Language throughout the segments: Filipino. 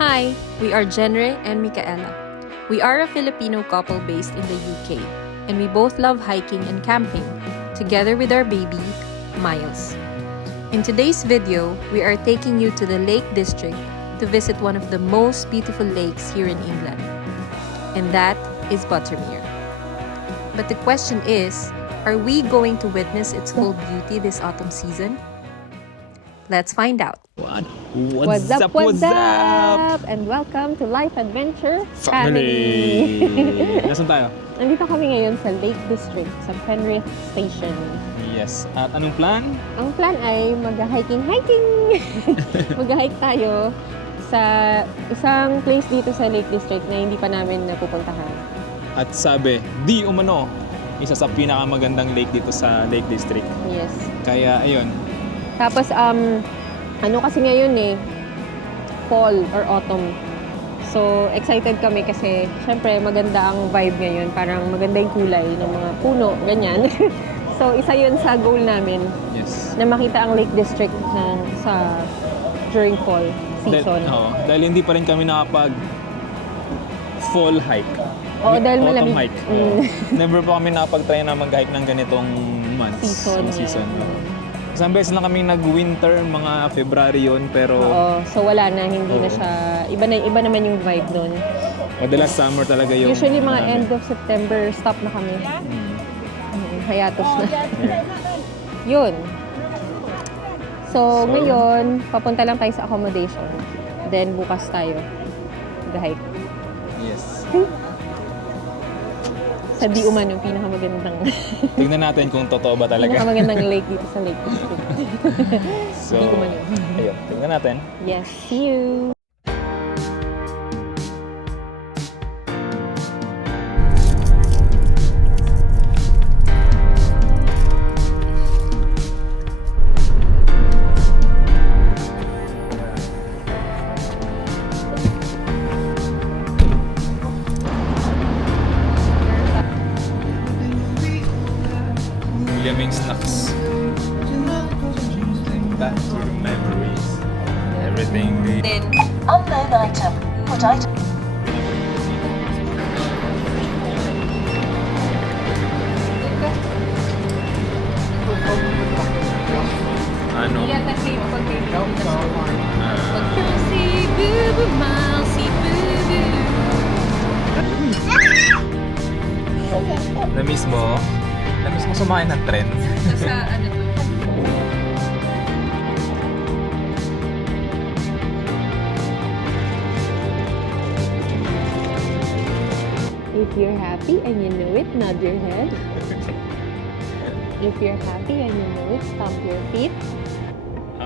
Hi, we are Jenre and Micaela. We are a Filipino couple based in the UK, and we both love hiking and camping, together with our baby, Miles. In today's video, we are taking you to the Lake District to visit one of the most beautiful lakes here in England, and that is Buttermere. But the question is, are we going to witness its full beauty this autumn season? Let's find out. What's up? And welcome to Life Adventure Family! Nasaan tayo? Nandito kami ngayon sa Lake District, sa Penrith Station. Yes. At anong plan? Ang plan ay mag-hiking! Mag-hike tayo sa isang place dito sa Lake District na hindi pa namin napupuntahan. At sabi, di umano, isa sa pinakamagandang lake dito sa Lake District. Yes. Kaya, ayun. Tapos, ano kasi ngayon fall or autumn. So, excited kami kasi syempre maganda ang vibe ngayon. Parang maganda yung kulay ng mga puno, ganyan. So, isa yun sa goal namin. Yes. Na makita ang Lake District during fall season. Dahil hindi pa rin kami nakapag fall hike. Oo, dahil autumn malamig. hike. Never pa kami nakapag-try na mag-hike ng ganitong months. Season. Isang beses lang kami nag-winter, mga February yun, pero... Oo, so wala na, hindi na siya... Iba naman yung vibe nun. Madalas summer talaga yung... Usually mga end of September, stop na kami. Hayatos na. Yun. So, ngayon, papunta lang tayo sa accommodation. Then, bukas tayo. Mag-hike. Yes. Sa di umano, pinakamagandang... Tignan natin kung totoo ba talaga. Pinakamagandang lake dito sa Lake District. So, di umano. ayun. Tignan natin. Yes, see you! Williaming snacks. Back to the memories. Everything we... Unknown item. What item? Ano? Na-miss mo? Na-miss mo sumakay ng tren? Sa ano to? If you're happy and you know it, nod your head. If you're happy and you know it, stomp your feet.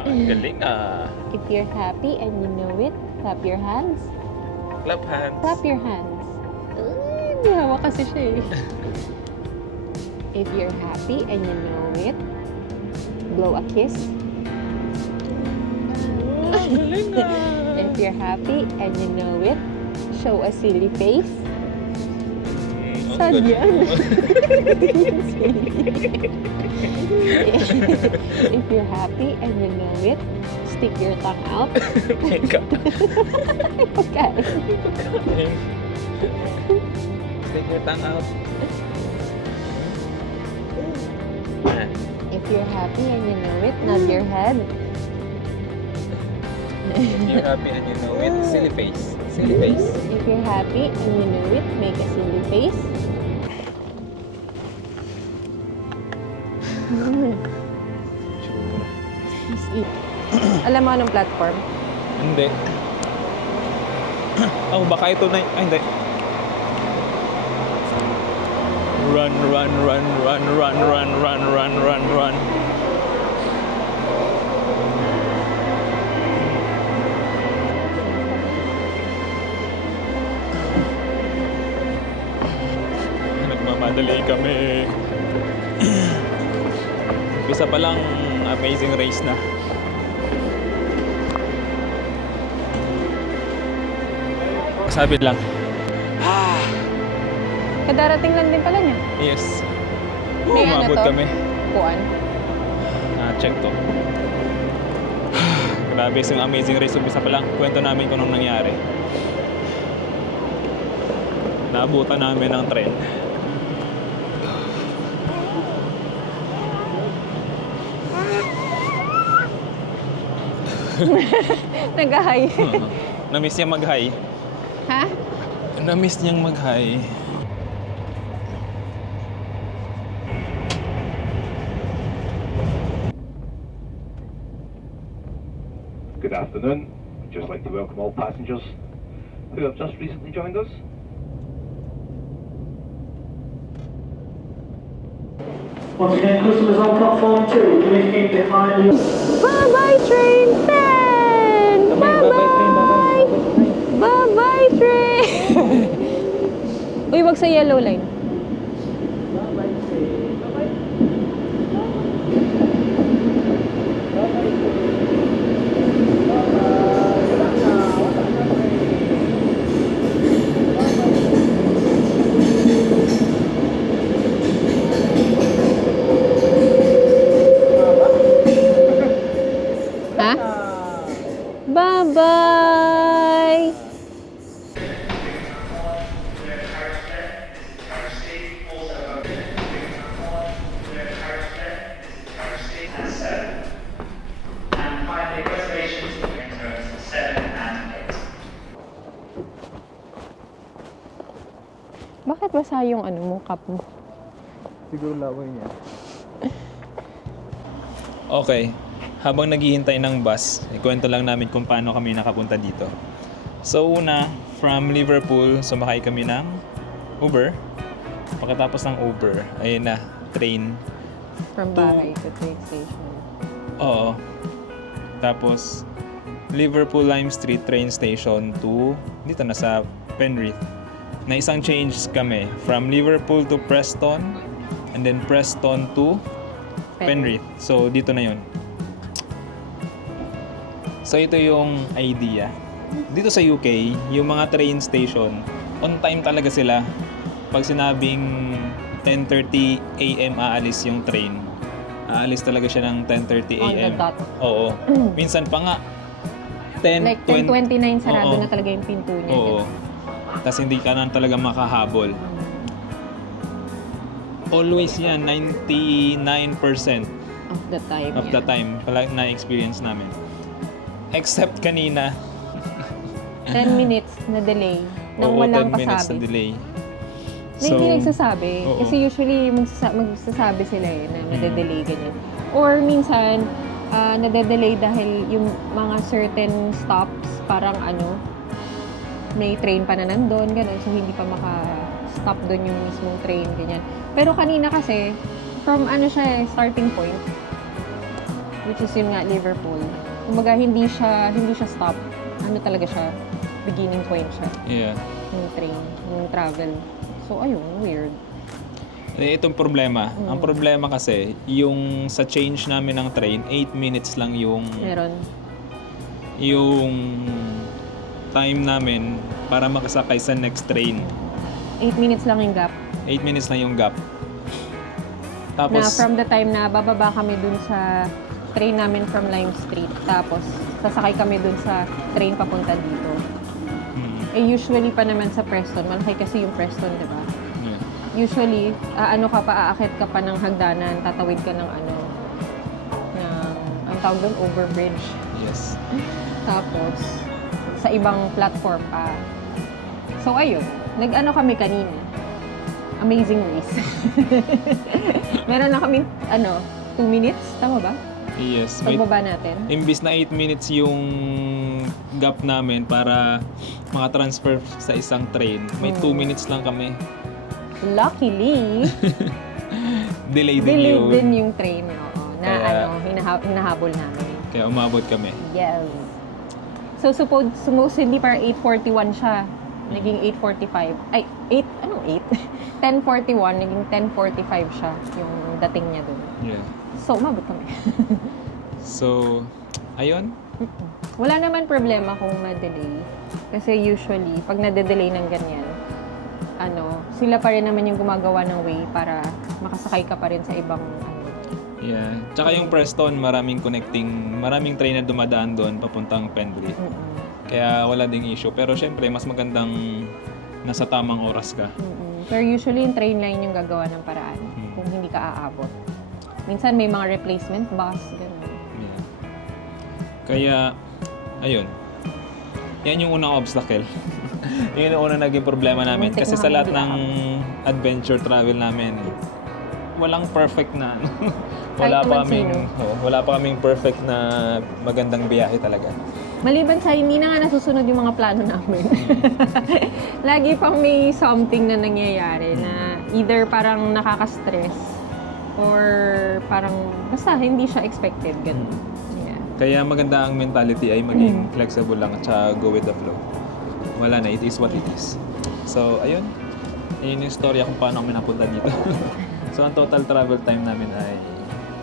Galing ah. If you're happy and you know it, clap your hands. Clap hands. Clap your hands. Ay, may hawak kasi siya eh. If you're happy and you know it, blow a kiss. Galing ah. If you're happy and you know it, show a silly face. Sad yan. If you're happy and you know it, stick your tongue out. Okay. Stick your tongue out. If you're happy and you know it, nod your head. If you're happy and you know it, silly face. Silly face. If you're happy and you know it, make a silly face. Alam mo anong platform? Hindi. Oh, baka ito na. Ay, hindi. Run, run, run, run, run, run, run, run, run, run. Nagmamadali kami. Isa pa lang amazing race na. Sabi lang. Kadarating lang din pala niya. Yes. May ano Umabot to? kami. Kuan. Check to. Grabe, yung Amazing Race. Umpisa pa lang, kwento namin kung anong nangyari. Naabutan namin ng tren. Nag-hi. Na-miss niya mag-hi. Ha? Na-miss niyang mag-hi. Good afternoon. I'd just like to welcome all passengers who have just recently joined us. Once again, customers on platform 2, please keep behind the... Bye-bye, train 10! Bye-bye! Bye-bye, train! Uy, wag sa yellow line. Ha? Bye-bye! And finally, reservations for entrances 7 and 8. Bakit basa yung ano mo, cup mo? Siguro laway niya. Okay. Habang naghihintay ng bus, ikwento lang namin kung paano kami nakapunta dito. So una, from Liverpool, sumakay kami ng Uber. Pagkatapos ng Uber, ayun na, train. From bahay to train station. Oo. Tapos, Liverpool Lime Street train station to dito na sa Penrith. Na isang change kami from Liverpool to Preston and then Preston to Penrith. So, dito na yun. So, ito yung idea. Dito sa UK, yung mga train station, on time talaga sila. Pag sinabing 10:30 AM aalis yung train, aalis talaga siya ng 10:30 On the AM. dot. Oo. Minsan pa nga, 10, Like 10:29, sarado Oo. na talaga yung pinto niya. Oo. Tapos hindi ka na talaga makahabol. Always yan, 99% Of the time. of the time pala na-experience namin. Except kanina, 10 minutes na delay nang oo, walang 10 minutes na pasabi. delay. Na hindi nagsasabi. oo. Kasi usually magsasabi sila na nade-delay ganyan. Or minsan, nade-delay dahil yung mga certain stops, parang may train pa na nandun, gano'n. So, hindi pa maka-stop doon yung mismong train, ganyan. Pero kanina kasi, from starting point, which is yun nga, Liverpool. Kumbaga, hindi siya stop. Talaga siya, beginning point siya, Yeah. yung train, yung travel. So, ayun, weird. Itong problema. Ang problema kasi, yung sa change namin ng train, 8 minutes lang yung time namin para makasakay sa next train. 8 minutes lang yung gap. 8 minutes lang yung gap. Na Tapos, from the time na bababa kami dun sa train namin from Lime Street, tapos sasakay kami dun sa train papunta dito. Usually pa naman sa Preston, malaki kasi yung Preston, di ba? yeah. Usually, aakit ka pa ng hagdanan, tatawid ka ng ang tawag doon, overbridge. Yes. Tapos, sa ibang platform pa. So, ayun. Kami kanina. Amazing Race. Meron na kami, 2 minutes? Tama ba? Yes. May, Pagbaba natin. imbis na 8 minutes yung gap namin para makatransfer sa isang train, may 2 minutes lang kami. Luckily, Delay din delayed yun. din yung train. Oo, na Kaya- hinahabol namin. Kaya umabot kami. Yes. So, supposedly para 8:41 siya. Naging 8:45. Ay, 8? 10:41, naging 10:45 siya yung dating niya dun. Yeah. So, umabot kami. So, ayun. Wala naman problema kung ma-delay. Kasi usually, pag nade-delay ng ganyan, sila pa rin naman yung gumagawa ng way para makasakay ka pa rin sa ibang Yeah. Tsaka yung Preston, maraming train na dumadaan doon papuntang Penrith. Kaya wala ding issue. Pero syempre, mas magandang nasa tamang oras ka. Pero usually yung train line yung gagawa ng paraan kung hindi ka aabot. Minsan may mga replacement bus, gano'n. Yeah. Kaya, ayun. Yan yung unang obstacle. Yun yung unang naging problema namin. Muntik Kasi na sa kami lahat hindi ng adventure travel namin, walang perfect na Kahit naman sino. wala pa kaming perfect na magandang biyahe talaga. Maliban sa hindi na nga nasusunod yung mga plano namin. Lagi pang may something na nangyayari na either parang nakaka-stress or parang basta hindi siya expected. Ganun. Yeah. Kaya maganda ang mentality ay maging flexible lang at saka go with the flow. Wala na, it is what it is. So, ayun. Yun yung story kung paano kami napunta dito. So, ang total travel time namin ay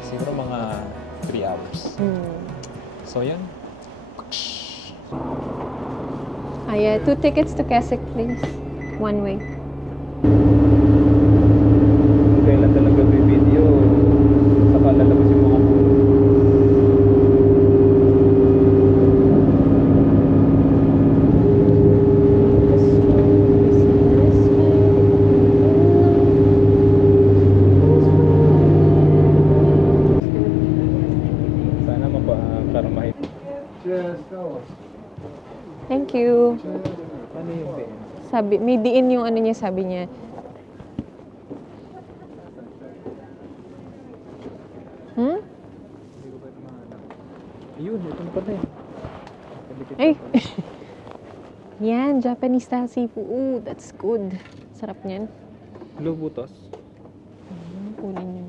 siguro mga 3 hours. So, yun. Yeah, 2 tickets to Keswick, please. One way. Kailan talaga may video, saka lalabas yung mga sana mapakaramahin. Thank you. Ano yung PM? Sabi, may diin yung ano niya, sabi niya. Ayun, ito na pala eh. Ay! Yan, Japanese style seafood. Ooh, that's good. Sarap niyan. Hello, butos. Kunin niyo.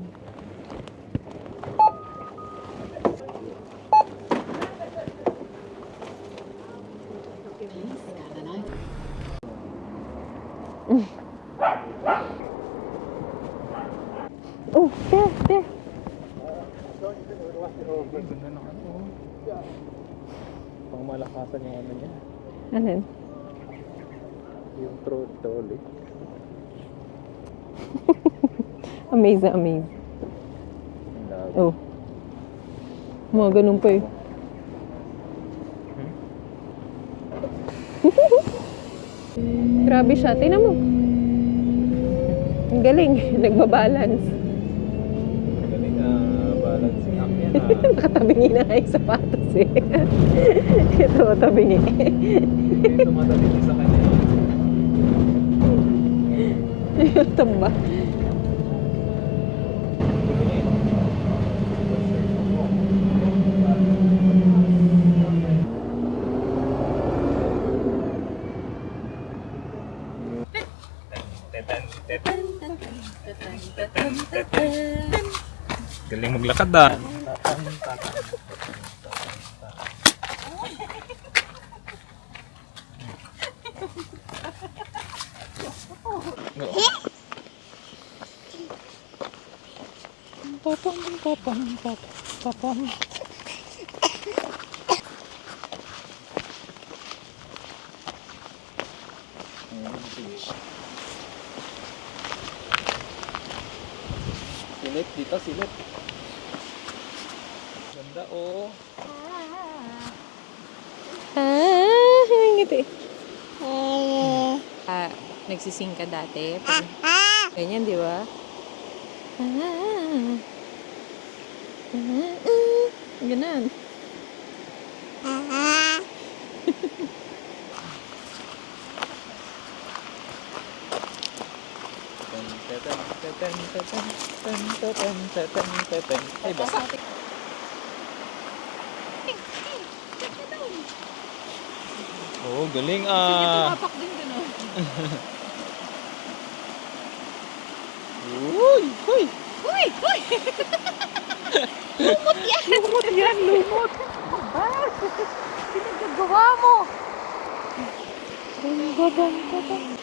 Oh, there. Ganda ng ano. Pang malakasan yung ano niya. Alin? Yung trolley. Amaze na amaze. Oh. Mga ganun pa eh. Grabe siya. Tingnan mo. Ang galing. Nagbabalance. Galing na balancing act yan ah. Nakatabingi na nga yung sapatos eh. Ito, tabingi. Hindi tumataliki sa kanya. Tamba. Galing maglakad ah. Silip dito, silip. Ganda oh. Ngiti. Nagsising ka dati. Ganyan, di ba? Ganun. Ay ba? Oh, galing ah. din gano'n. Uy, uy. Uy! Lumot yan, lumot. Ba? Pinagagawa mo. Bang.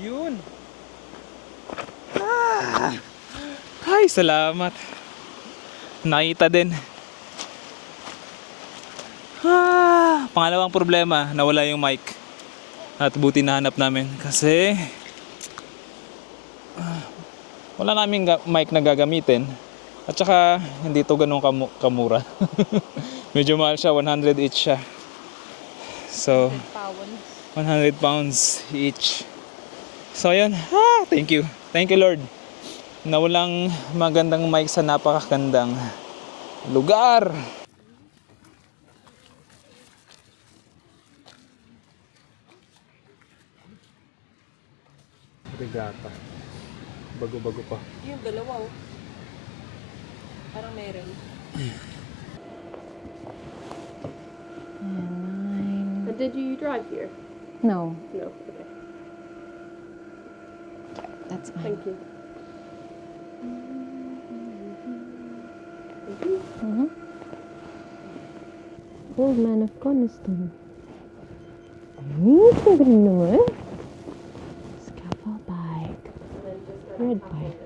Yun. Ay, salamat. Nakita din. Pangalawang problema, nawala yung mic. At buti nahanap namin kasi wala naming mic na gagamitin. At saka hindi to ganun kamura. Medyo mahal siya, 100 each siya. So, 100 pounds each. So, ayun. Thank you. Thank you, Lord. Na walang magandang mic sa napakagandang lugar. Regata. Bago-bago pa. Yung dalawa, oh. Parang meron. Did you drive here? No, No. Okay. that's fine. Thank you. Old Man of Coniston. Ang galing naman. Scaffold bike. Red bike.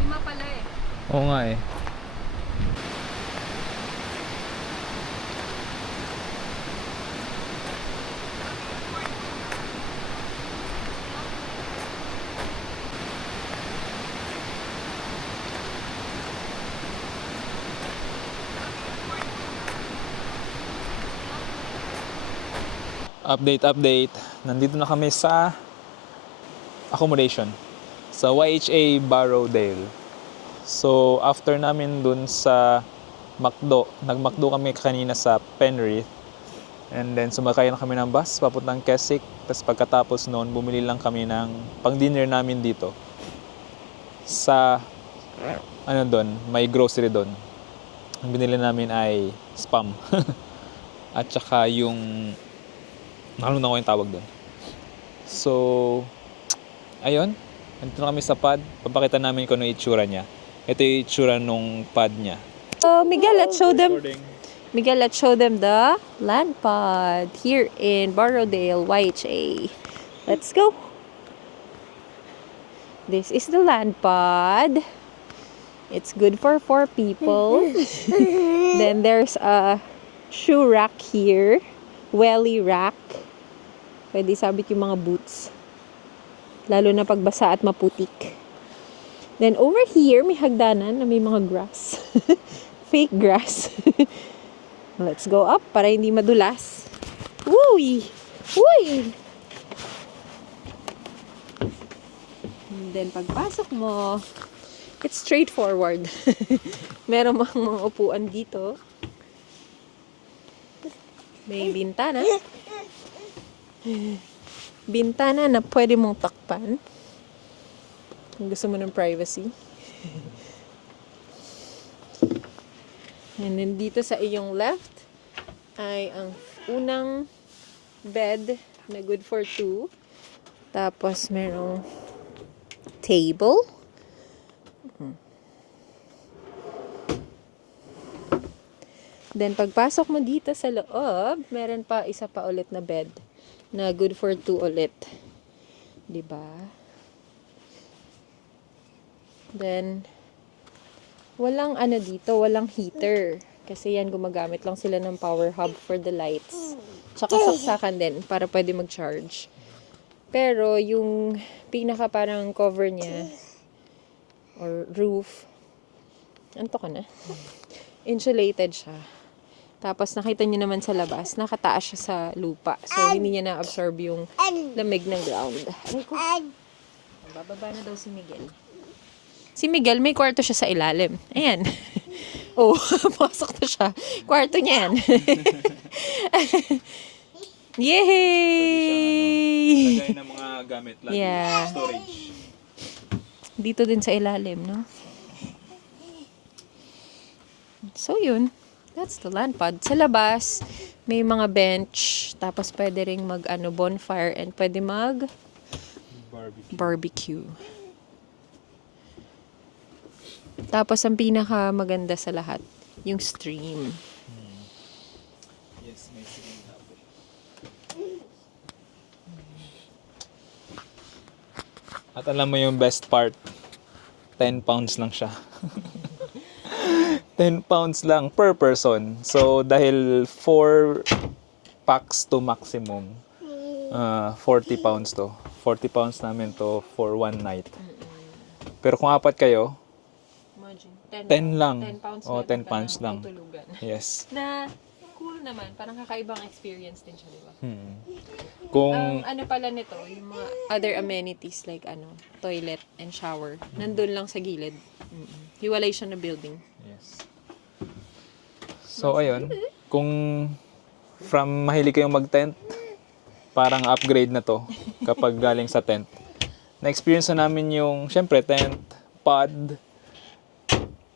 Lima pala eh. Oo nga eh. Update. Nandito na kami sa accommodation sa YHA Barrowdale. So, after namin dun sa McDo, nag-McDo kami kanina sa Penrith. And then, sumakay na kami ng bus papuntang Keswick. Tapos pagkatapos noon, bumili lang kami ng pang-dinner namin dito. Sa, may grocery doon. Ang binili namin ay Spam. At saka yung, nakalimutan ko yung tawag doon. So, ayun. Nandito na kami sa pad. Papakita namin kung ano yung itsura niya. Ito yung itsura nung pad niya. So, Miguel, let's show them the land pod here in Barrowdale, YHA. Let's go. This is the land pod. It's good for 4 people. Then there's a shoe rack here. Welly rack. Pwede sabit yung mga boots. Lalo na pagbasa at maputik. Then over here, may hagdanan na may mga grass. Fake grass. Let's go up para hindi madulas. Uy! Uy! And then pagpasok mo, it's straightforward. Meron mga upuan dito. May bintana. Bintana na pwede mong takpan. Kung gusto mo ng privacy. And then dito sa iyong left ay ang unang bed na good for 2. Tapos merong table. Then pagpasok mo dito sa loob, meron pa isa pa ulit na bed na good for 2 ulit. 'Di ba? Then walang dito, walang heater. Kasi yan, gumagamit lang sila ng power hub for the lights. Tsaka saksakan din para pwede mag-charge. Pero yung pinaka parang cover niya or roof, anto ka na? Insulated siya. Tapos nakita niyo naman sa labas, nakataas siya sa lupa. So hindi niya na-absorb yung lamig ng ground. Aray ko. Bababa na daw si Miguel. Si Miguel, may kwarto siya sa ilalim. Ayan. Oh, pasok na siya. Kwarto niya yan. Yay! Lagay ng mga gamit lagi. Yeah. Storage. Dito din sa ilalim, no? So, yun. That's the land pod. Sa labas, may mga bench, tapos pwede ring bonfire, and pwede barbecue. Tapos ang pinaka maganda sa lahat, yung stream. Yes, may swimming hub. At alam mo yung best part, 10 pounds lang siya. 10 pounds lang per person. So, dahil 4 packs to maximum, 40 pounds to. 40 pounds namin to for one night. Pero kung apat kayo, Imagine, 10 lang. 10 pounds Oh, 10 pounds lang. Tulugan. Yes. Na cool naman, parang kakaibang experience din siya, di ba? Kung Ang ano pala nito, yung mga other amenities like toilet and shower, nandun lang sa gilid. Hiwalay siya na building. yes. So, ayun. Kung from mahilig kayong mag-tent, parang upgrade na to kapag galing sa tent. Na-experience na namin yung, syempre, tent, pod,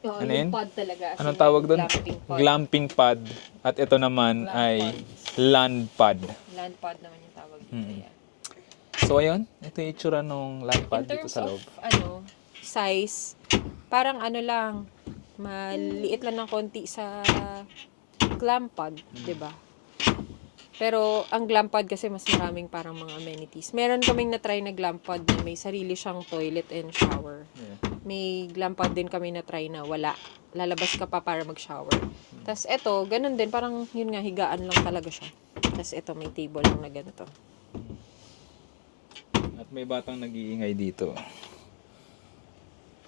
Oo, Ano yung yun? pod talaga. as anong in, tawag doon? Glamping pod. Glamping pod. At ito naman Land ay pod. land pod. Land pod naman yung tawag dito. Yan. So, ayun. Ito yung itsura ng land pod In dito terms sa of loob. size, parang lang, maliit lang ng konti sa glam pod, 'di ba? Pero ang glam pod kasi mas maraming parang mga amenities. Meron kaming na-try na glam pod na may sarili siyang toilet and shower. Yeah. May glam pod din kami na-try na wala. Lalabas ka pa para mag-shower. Tapos eto, ganun din, parang yun nga, higaan lang talaga siya. Tapos eto, may table lang na ganito. At may batang nag-iingay dito.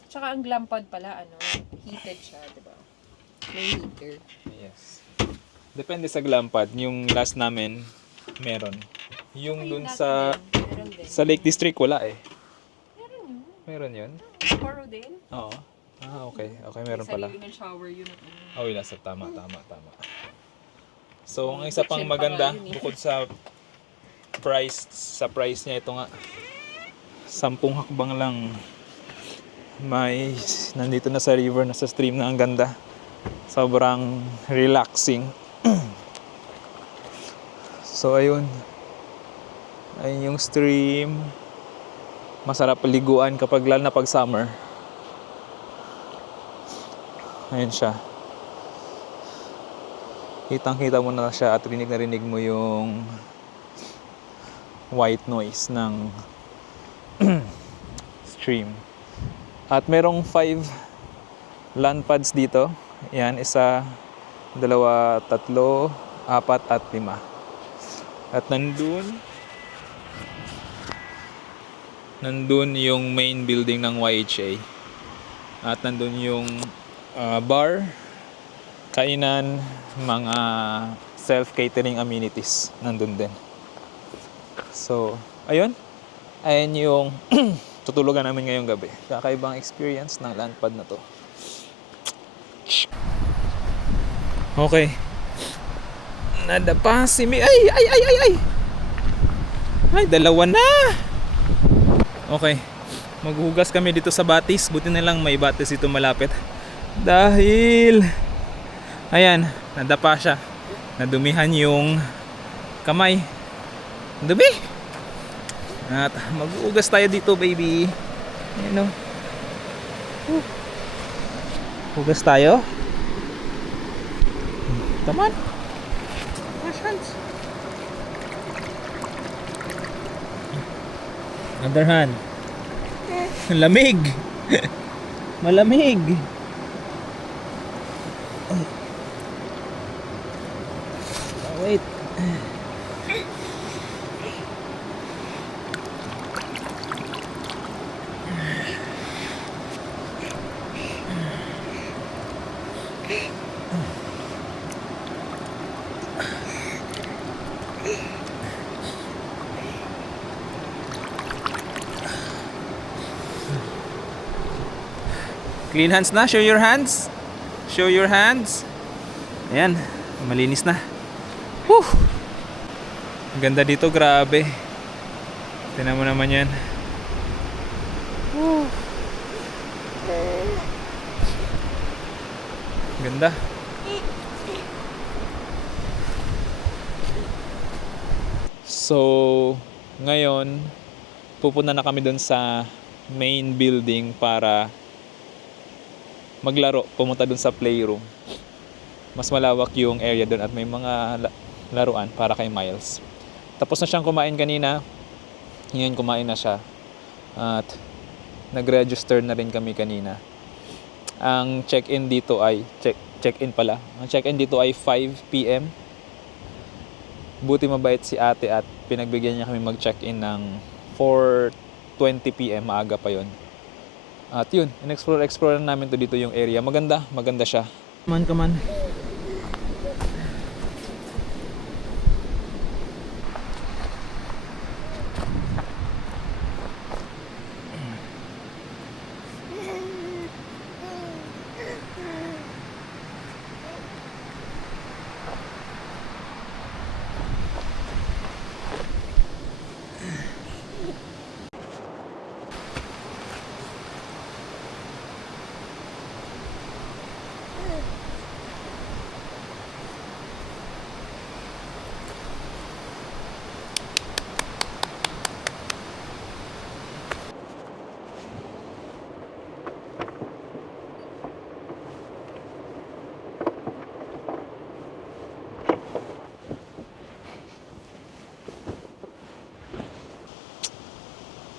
Tsaka ang glam pod pala, heated siya, di ba? May heater. Yes. Depende sa glam pod. Yung last namin, meron. Yung Ay, dun last sa din. Meron din. sa Lake District, wala eh. Meron yun. Meron yun? Corodale? Oo. Ah, okay. Okay, meron May pala. sarili ng shower yun. Oh, wala sa tama. So, ang isa pang Kitchen pa maganda, nga yun eh. bukod sa price niya, ito nga, 10 hakbang lang, nandito na sa river, na sa stream na, ang ganda. Sobrang relaxing. So, ayun. Ayun yung stream. Masarap paliguan kapag lalo na pag summer. Ayun siya. Kitang-kita mo na siya at rinig na rinig mo yung white noise ng stream. At merong 5 land pads dito. Yan, 1, 2, 3, 4, at 5. At nandun yung main building ng YHA. At nandun yung bar, kainan, mga self-catering amenities nandun din. So, ayun. Ayun yung tutulugan namin ngayong gabi. Kakaibang experience ng land pad na to. Okay. Nadapa si Mi. Ay! Ay, dalawa na! Okay. Maghugas kami dito sa batis. Buti na lang may batis dito malapit. Dahil ayan, nadapa siya. Nadumihan yung kamay. Dumi! At maghugas tayo dito, baby. Ayan o. Hugas tayo. Come on. Wash hands. Other hand. Lamig. Malamig. Wait. Clean hands na. Show your hands. Show your hands. Ayan. Malinis na. Whew. Ang ganda dito. Grabe. Tingnan mo naman yan. Whew. Ganda. So, ngayon, pupunta na kami dun sa main building para maglaro, pumunta dun sa playroom. Mas malawak yung area dun at may mga laruan para kay Miles. Tapos na siyang kumain kanina. Ngayon kumain na siya. At nag-register na rin kami kanina. Ang check-in dito ay check-in pala. Ang check-in dito ay 5 PM. Buti mabait si ate at pinagbigyan niya kami mag-check-in ng 4:20 PM, maaga pa yon. At yun, in-explore namin to dito yung area. Maganda siya. Come on.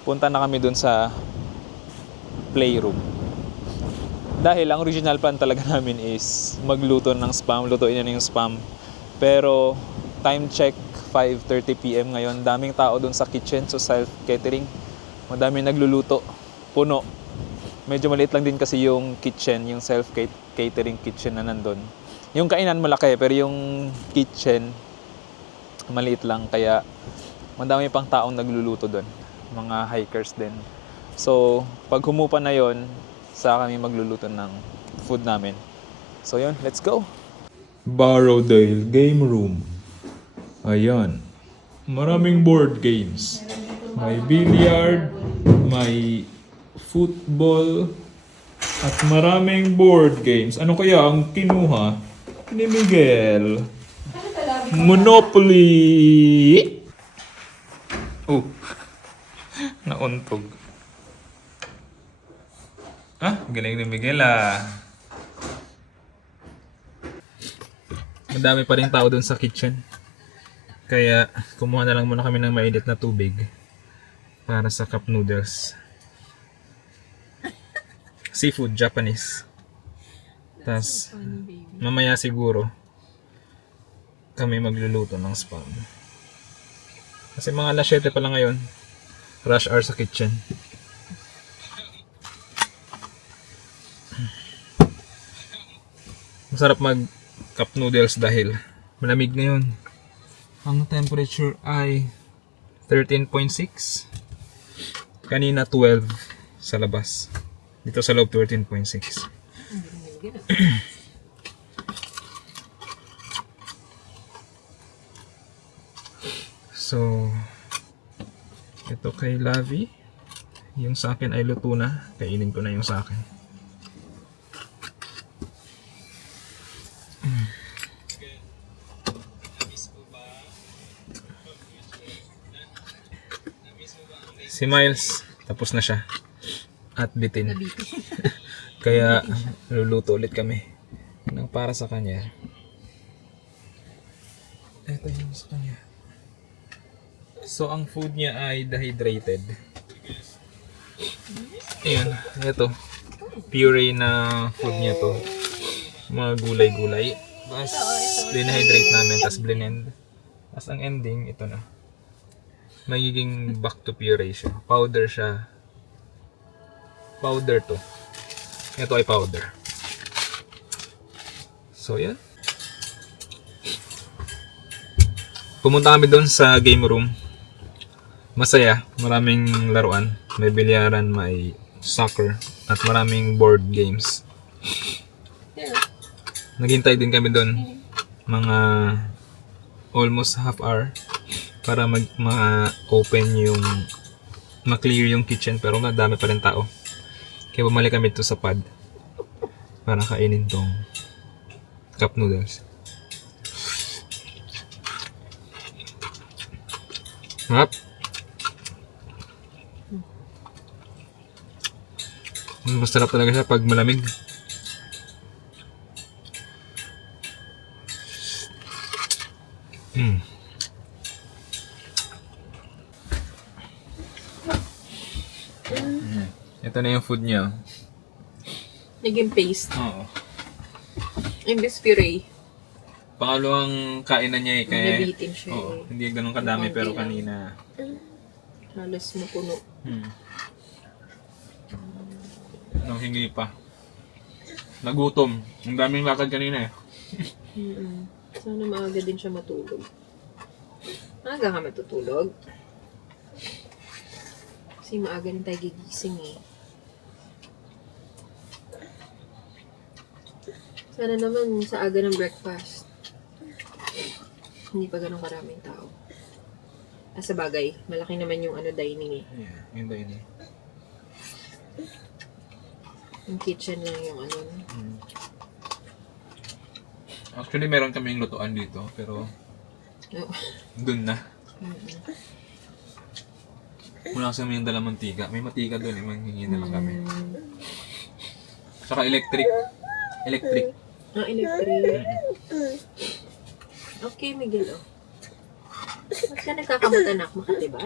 Punta na kami dun sa playroom. Dahil ang original plan talaga namin is magluto ng spam, lutuin na yung spam. Pero time check 5:30 PM ngayon. Daming tao dun sa kitchen, so self-catering. Madaming nagluluto. Puno. Medyo maliit lang din kasi yung kitchen, yung self-catering kitchen na nandun. Yung kainan malaki, pero yung kitchen maliit lang. Kaya madami pang taong nagluluto dun. Mga hikers din. So, pag humupa na yon, sa kami magluluto ng food namin. So yun, let's go! Barrowdale Game Room. Ayan. Maraming board games. May billiard, may football, at maraming board games. Ano kaya ang kinuha ni Miguel? Monopoly! Oh. Nauntog. Galing ni Miguel Madami pa rin tao dun sa kitchen. Kaya kumuha na lang muna kami ng mainit na tubig para sa cup noodles. Seafood, Japanese. Tas mamaya siguro kami magluluto ng spam. Kasi mga alas 7 pa lang ngayon. Rush hour sa kitchen. Masarap mag cup noodles dahil malamig ngayon. Ang temperature ay 13.6. Kanina 12 sa labas. Dito sa loob 13.6. So, ito kay Lavi. Yung sa akin ay luto na. Kainin ko na yung sa akin. Si Miles, tapos na siya. At bitin. Kaya luluto ulit kami ng para sa kanya. Ito yung sa kanya. So, ang food niya ay dehydrated. Ayan, ito. Puree na food niya to. Mga gulay-gulay. Tapos, dehydrate namin, tapos blend. Tapos, ang ending, ito na. Magiging back to puree siya. Powder siya. Powder to. Ito ay powder. So, yan. Pumunta kami doon sa game room. Masaya, maraming laruan. May bilyaran, may soccer, at maraming board games. Naghintay din kami doon mga almost half hour para ma-open yung ma-clear yung kitchen, pero madami pa rin tao. Kaya bumalik kami dito sa pad para kainin tong cup noodles. Sarap. Masarap talaga siya pag malamig. Ito na yung food niya. Naging paste. Oo. Imbis puree. Pangalawang kainan niya eh. Kaya, Nabitin siya eh. hindi ganun kadami Konti pero lang. kanina. Halos mapuno. Hingi pa. Nagutom. Ang daming lakad kanina eh. Sana maaga din siya matulog. Maaga ka matutulog? Kasi maaga rin tayo gigising eh. Sana naman sa aga ng breakfast. Hindi pa ganun karaming tao. Sa bagay, malaki naman yung dining eh. Yeah, yun daw yun eh. Yung kitchen lang yung Actually, meron kaming lutuan dito, pero Oh. dun na. Wala kasi kami yung dalang mantika. May mantika dun eh, manghingi na lang kami. Saka electric. Electric. Electric. Okay, Miguel, oh. Ba't ka nagkakamot, anak? Makati ba?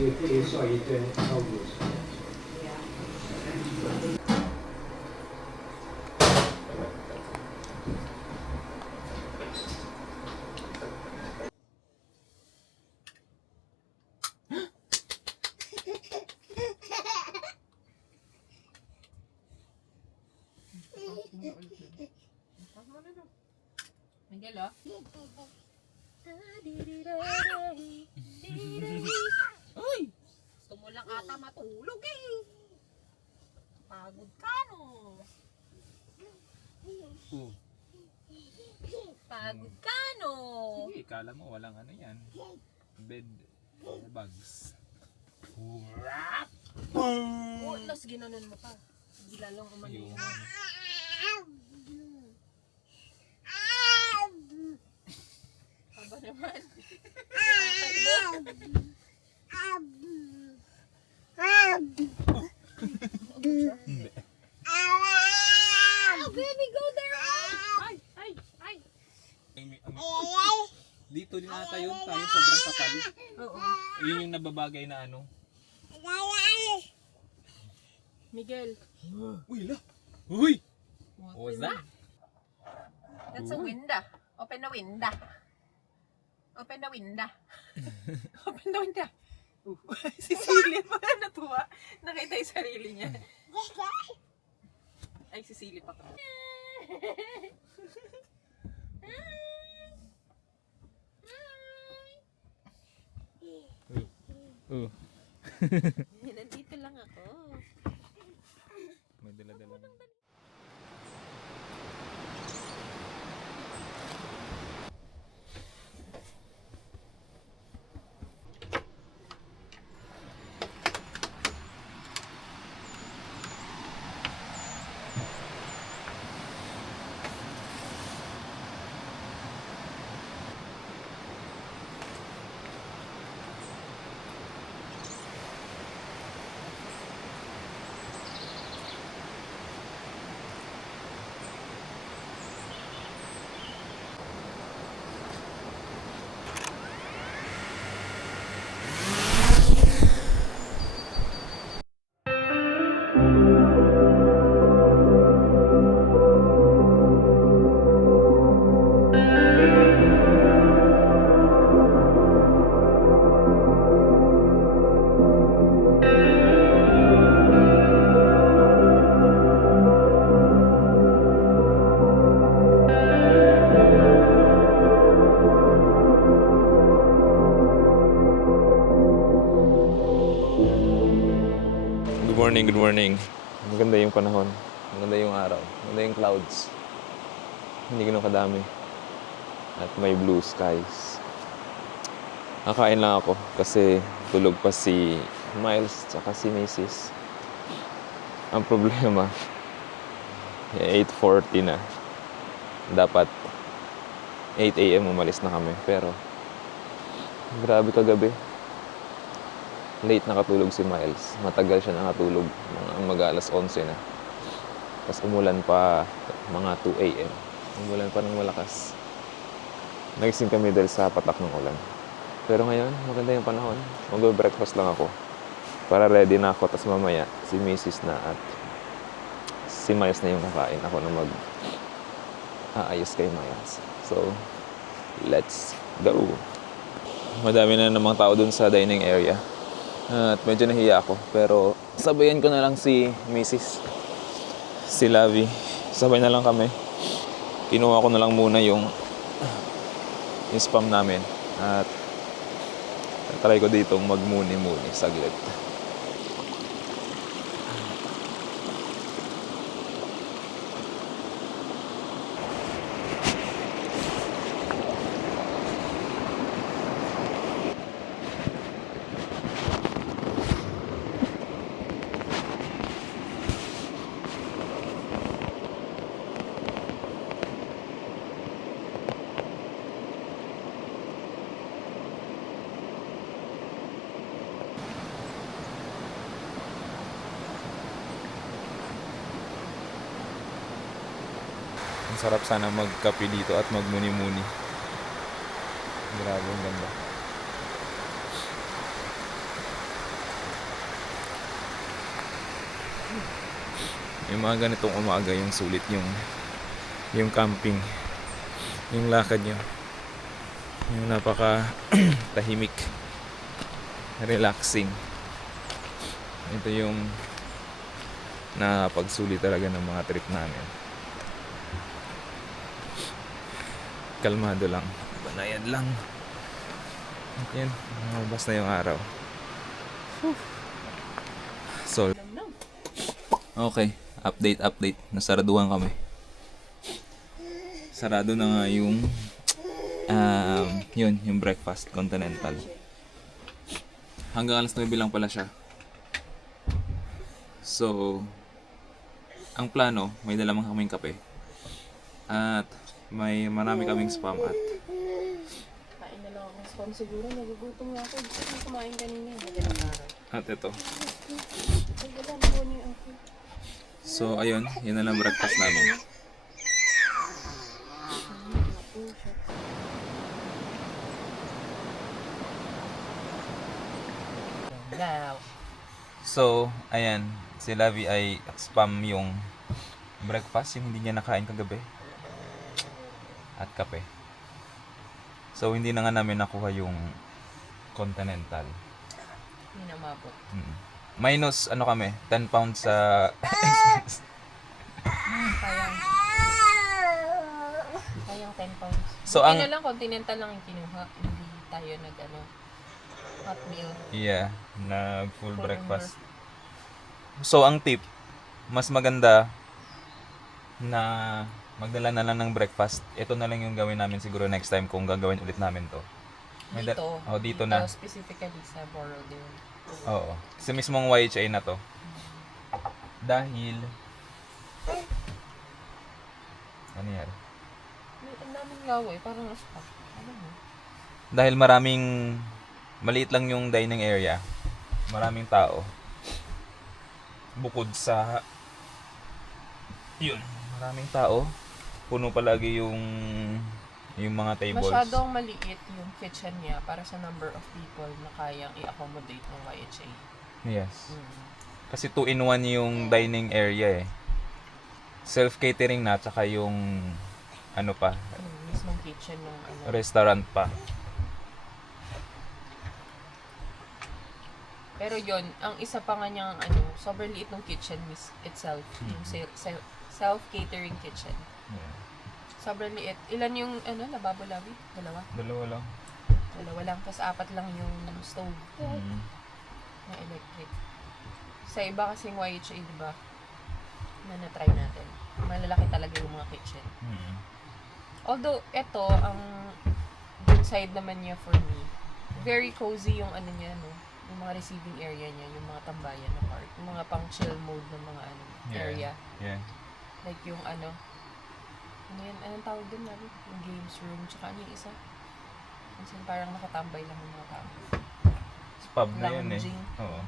也可以少一点照顾。 Miguel, oh. Uy! Gusto mo lang ata matulog eh. Pagod ka, no? Pagod ka, no? Sige, kala mo walang ano yan. Bed bugs. Oh, tas ginanon mo pa. Bigla lang umano. Aba naman. Baby, go there! Ay! Dito din ata yun, tayo sobrang kapal. Oo. Yun yung nababagay na ano. Miguel. Uy, la! Uy! What was that? That's a window. Open the window. Open the window. Open the window. Si Silly pa natuwa. Nakita yung sarili niya. Ay, si Silly pa ka. Nandito lang ako. May dala-dala. Good morning. Maganda yung panahon. Maganda yung araw. Maganda yung clouds. Hindi ganun kadami. At may blue skies. Nakain lang ako kasi tulog pa si Miles tsaka si Mrs. Ang problema, 8:40 na. Dapat 8 a.m. umalis na kami. Pero, grabe kagabi. Late nakatulog si Miles. Matagal siya nakatulog. Mag-alas 11 na. Tapos umulan pa mga 2 a.m. Umulan pa ng malakas. Nagising kami dahil sa patak ng ulan. Pero ngayon, maganda yung panahon. Mag-breakfast lang ako. Para ready na ako. Tapos mamaya, si Mrs. na at si Miles na yung kakain. Ako na aayos kay Miles. So, let's go. Madami na namang tao dun sa dining area. At medyo nahiya ako. Pero sabayan ko na lang si Mrs. Si Lavi. Sabay na lang kami. Kinuha ko na lang muna yung spam namin. At try ko dito magmuni-muni saglit. Ang sarap sana magkape dito at magmuni-muni. Grabe, ang ganda. Yung mga ganitong umaga, yung sulit yung camping. Yung lakad nyo. Yung napaka tahimik. Relaxing. Ito yung nakapagsulit talaga ng mga trip namin. Kalmado lang. Banayad lang. At yan, lumabas na yung araw. So, okay. Update. Nasaraduhan kami. Sarado na nga yung yung breakfast continental. Hanggang alas 9 lang pala siya. So, ang plano, may dalamang kaming kape. At may marami kaming spam at Kain na lang akong spam siguro. Nagugutom nga ako. Gusto ko kumain kanina. Magalang araw. at ito. Wala na po niyo ako. So, ayun. Yun na lang breakfast namin. Now. So, ayan. Si Lavi ay spam yung breakfast, yung hindi niya nakain kagabi. At kape. So, hindi na nga namin nakuha yung continental. Hindi na mabot. Minus, ano kami, 10 pounds sa expense. Sayang 10 pounds. So, Kaya ang, lang, continental lang yung kinuha. Hindi tayo hot meal. yeah, na full breakfast. So, ang tip, mas maganda na magdala na lang ng breakfast. Ito na lang yung gawin namin siguro next time kung gagawin ulit namin to. Dito. Dito na. Specifically sa Borodale. Oo. Sa mismong YHA na to. Dahil... Ano yan? Ang daming lawa eh. Parang aspa. Ano mo? Dahil maraming... Maliit lang yung dining area. Maraming tao. Bukod sa... Yun. Maraming tao. Puno palagi yung mga tables. Masyadong maliit yung kitchen niya para sa number of people na kayang i-accommodate ng YHA. Yes. Kasi 2-in-1 yung dining area eh. Self-catering na, tsaka yung ano pa, Mismong kitchen ng restaurant pa. Pero yon, ang isa pa nga niyang sobrang liit ng kitchen itself. Yung self-catering kitchen. Yeah. Sobrang liit. Ilan yung lababo labi? Dalawa? Dalawa lang. Dalawa lang. Tapos 4 lang yung stove na electric. Sa iba kasing YHA, di ba? Na na-try natin. Malalaki talaga yung mga kitchen. Although, ito, ang good side naman niya for me, very cozy yung niya, no? yung mga receiving area niya, yung mga tambayan na park, yung mga pang chill mode ng mga area. Yeah. Like yung ano yan, anong tawag din namin? Yung games room, tsaka ano yung isa? Kasi parang nakatambay lang yung mga tao. Pub na yun eh. Lounging. Oo.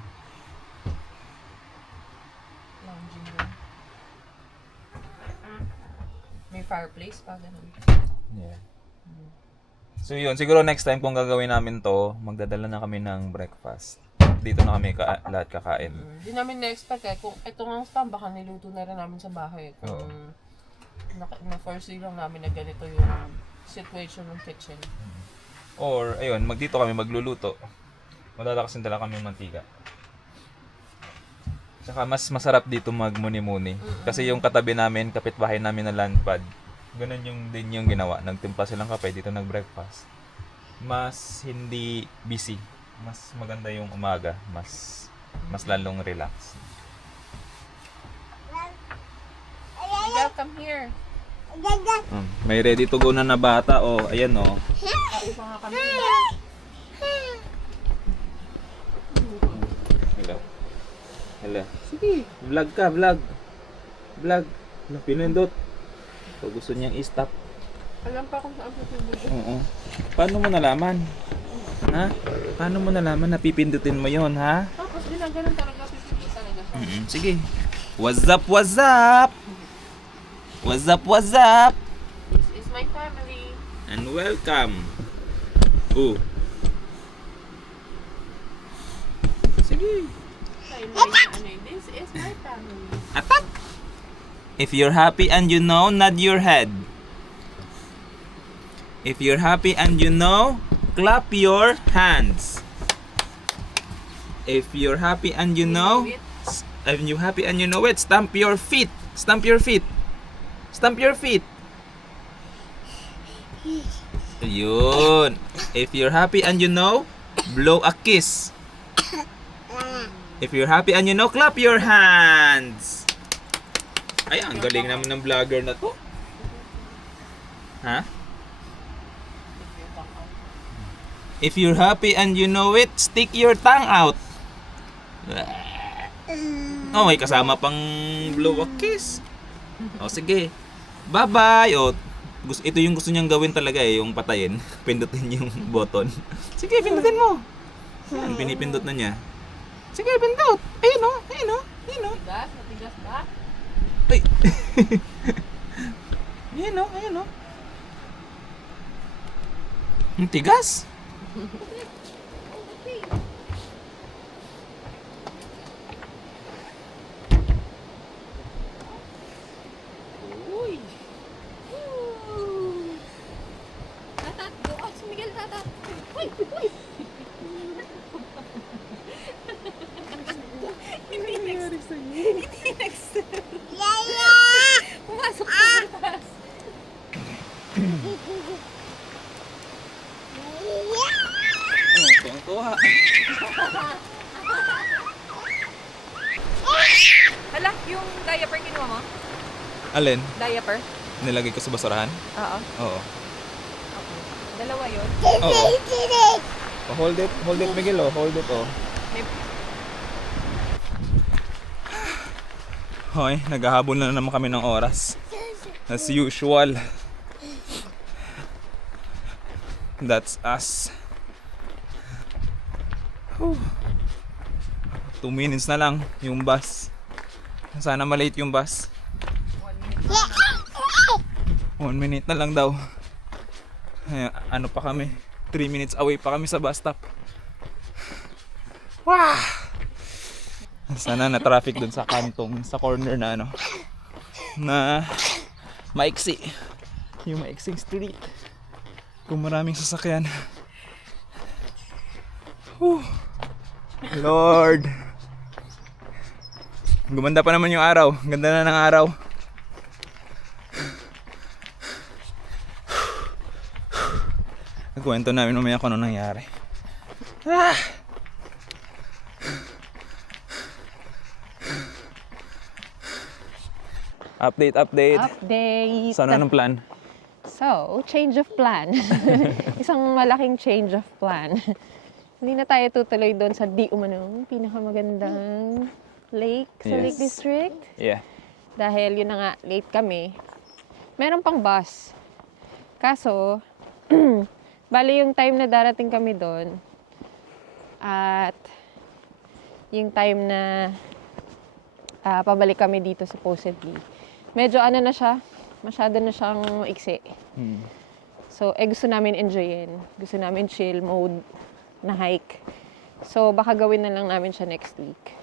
Lounging room. May fireplace pa, ganun. Yeah. So yun, siguro next time kung gagawin namin to, magdadala na kami ng breakfast. Dito na kami lahat kakain. Hindi namin na-expect eh. Kung ito nga spam, baka niluto na rin namin sa bahay. Kung na-foresee lang namin na ganito yung situation ng kitchen. Or, ayun, dito kami magluluto. Magdadakasin dala kami ng mantika. Tsaka mas masarap dito magmuni-muni. Kasi yung katabi namin, kapitbahay namin na land pad, ganun din yung ginawa. Nagtimpla silang kape, dito nag-breakfast. Mas hindi busy. Mas maganda yung umaga. Mas lalong relax. Miguel, come here. May ready to go na bata. Oh, ayan oh. Isa nga kami. Hala. Sige, vlog ka, vlog. Vlog. Pinindot. So, gusto niyang i-stop. Alam pa kung saan pipindutin. Oo. Paano mo nalaman? Ha? Paano mo nalaman na pipindutin mo yon, ha? Tapos ginaganon talaga, pipindut talaga siya. Sige. What's up, what's up? What's up, what's up? This is my family. And welcome. Oh. Sige. This is my family. Atat! If you're happy and you know, nod your head. If you're happy and you know, clap your hands. If you're happy and you know, if you're happy and you know it, stamp your feet. Stamp your feet. Stamp your feet. Yun. If you're happy and you know, blow a kiss. If you're happy and you know, clap your hands. Ay, ang galing naman ng vlogger na to. Ha? If you're happy and you know it, stick your tongue out. Oh, may kasama pang blow a kiss. O, sige. Bye-bye. O, ito yung gusto niyang gawin talaga eh, yung patayin. Pindutin yung button. Sige, pindutin mo. Yan, pinipindot na niya. Sige, pindot. Ayun o, ayun o, ayun o. Tigas? Matigas ba? Ay. Ayun o, ayun o. Ang tigas. Tatat, go out si Miguel, tatat. Uy, uy. Hindi next. Hindi next. Pumasok sa butas. Tuwang-tuwa. Hala, yung diaper kinuha mo? Alin? Diaper? Nilagay ko sa basurahan? Oo. Oo. Okay. Dalawa yun. Oo. Oh, hold it, Miguel, oh. Hold it, oh. May... Hoy, naghahabol na naman kami ng oras. As usual. That's us. 2 minutes na lang yung bus. Sana malate yung bus. 1 minute na lang daw. Ay, ano pa kami? 3 minutes away pa kami sa bus stop. Wah! Sana na traffic dun sa kantong, sa corner na ano. Na maiksi. Yung maiksing street. Kung maraming sasakyan. Whew. Lord. Gumanda pa naman yung araw. Ganda na ng araw. Nagkwento namin mamaya kung ano nangyari. Ah! Update. Update. So, ano ng plan? So, change of plan. Isang malaking change of plan. Hindi na tayo tutuloy doon sa di umanong pinakamagandang lake sa Yes. Lake District. Yeah. Dahil yun na nga, late kami. Meron pang bus. Kaso, bali yung time na darating kami doon at yung time na pabalik kami dito supposedly. Medyo ano na siya, masyado na siyang maiksi. So, gusto namin enjoyin. Gusto namin chill mode na hike. So, baka gawin na lang namin siya next week.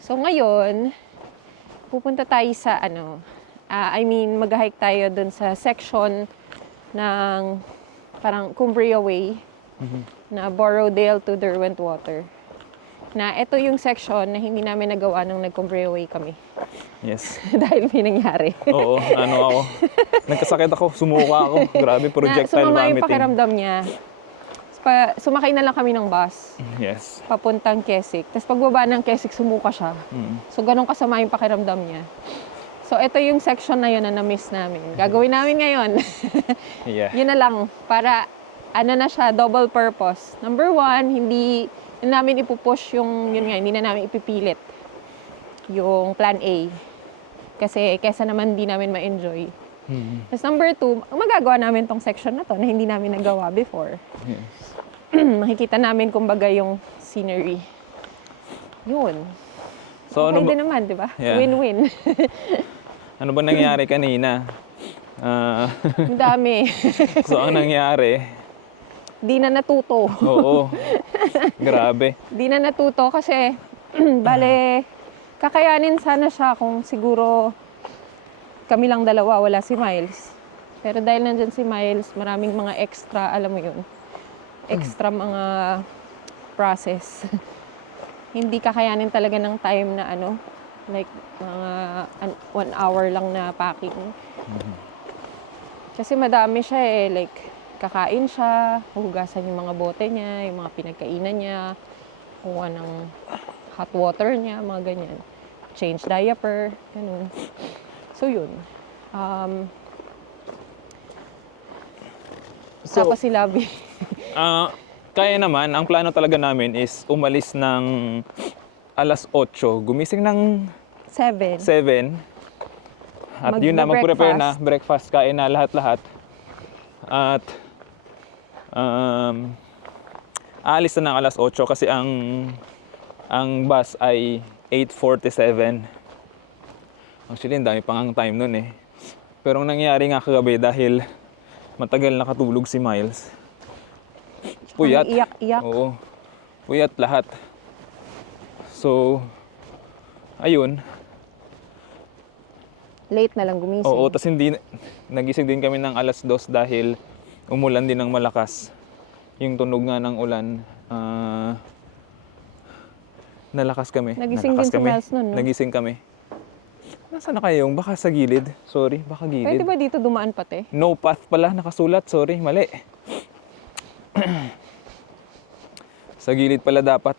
So, ngayon, pupunta tayo sa mag-hike tayo dun sa section ng parang Cumbria Way na Borrowdale to Derwentwater. Na ito yung section na hindi namin nagawa nung nag-Cumbria Way kami. Yes. Dahil may nangyari. Oo, ako. Nagkasakit ako, sumuka ako. Grabe, projectile sumama yung vomiting. pakiramdam niya. Sumakay na lang kami ng bus. Yes. Papuntang Kesik. Tapos pagbaba ng Kesik, sumuka siya. So, ganun kasama yung pakiramdam niya. So, ito yung section na yun na na-miss namin. Gagawin namin ngayon. Yeah. Yun na lang. Para, na siya, double purpose. Number one, hindi na namin ipupush hindi na namin ipipilit yung plan A. Kasi, kesa naman di namin ma-enjoy. Tapos number two, magagawa namin tong section na to na hindi namin nagawa before. Yes. Makikita namin kumbaga yung scenery. Yun. So, Okay din naman, di ba? Yeah. Win-win. ano ba nangyari kanina? Ang dami. So, ang nangyari, Di na natuto. oo, grabe. Di na natuto kasi, bale, kakayanin sana siya kung siguro kami lang dalawa, wala si Miles. Pero dahil nandyan si Miles, maraming mga extra, alam mo yun, extra mga process. Hindi kakayanin talaga ng time na like mga 1 hour lang na packing. Kasi madami siya like kakain siya, huhugasan yung mga bote niya, yung mga pinagkainan niya, kuha ng hot water niya, mga ganyan. Change diaper, ganun. So yun. Tapos si Labi. Kaya naman, ang plano talaga namin is umalis ng alas 8, gumising ng 7. 7. At yun na, mag-prepare na, breakfast, kain na lahat-lahat. At aalis na ng alas 8 kasi ang bus ay 8:47. Actually, ang dami pang ang time nun eh. Pero ang nangyari nga kagabi dahil matagal nakatulog si Miles. Puyat. Iyak-iyak. Oo. Puyat lahat. So, ayun. Late na lang gumising. Oo, tas nagising din kami ng alas 2 dahil umulan din ng malakas. Yung tunog nga ng ulan, nalakas kami. Nagising Nalakas din si kami. Miles nun, no? Nagising kami. Nasaan na kayong? Baka sa gilid. Sorry, baka gilid. Pwede ba dito dumaan pati? No path pala, nakasulat. Sorry, mali. Sa gilid pala dapat.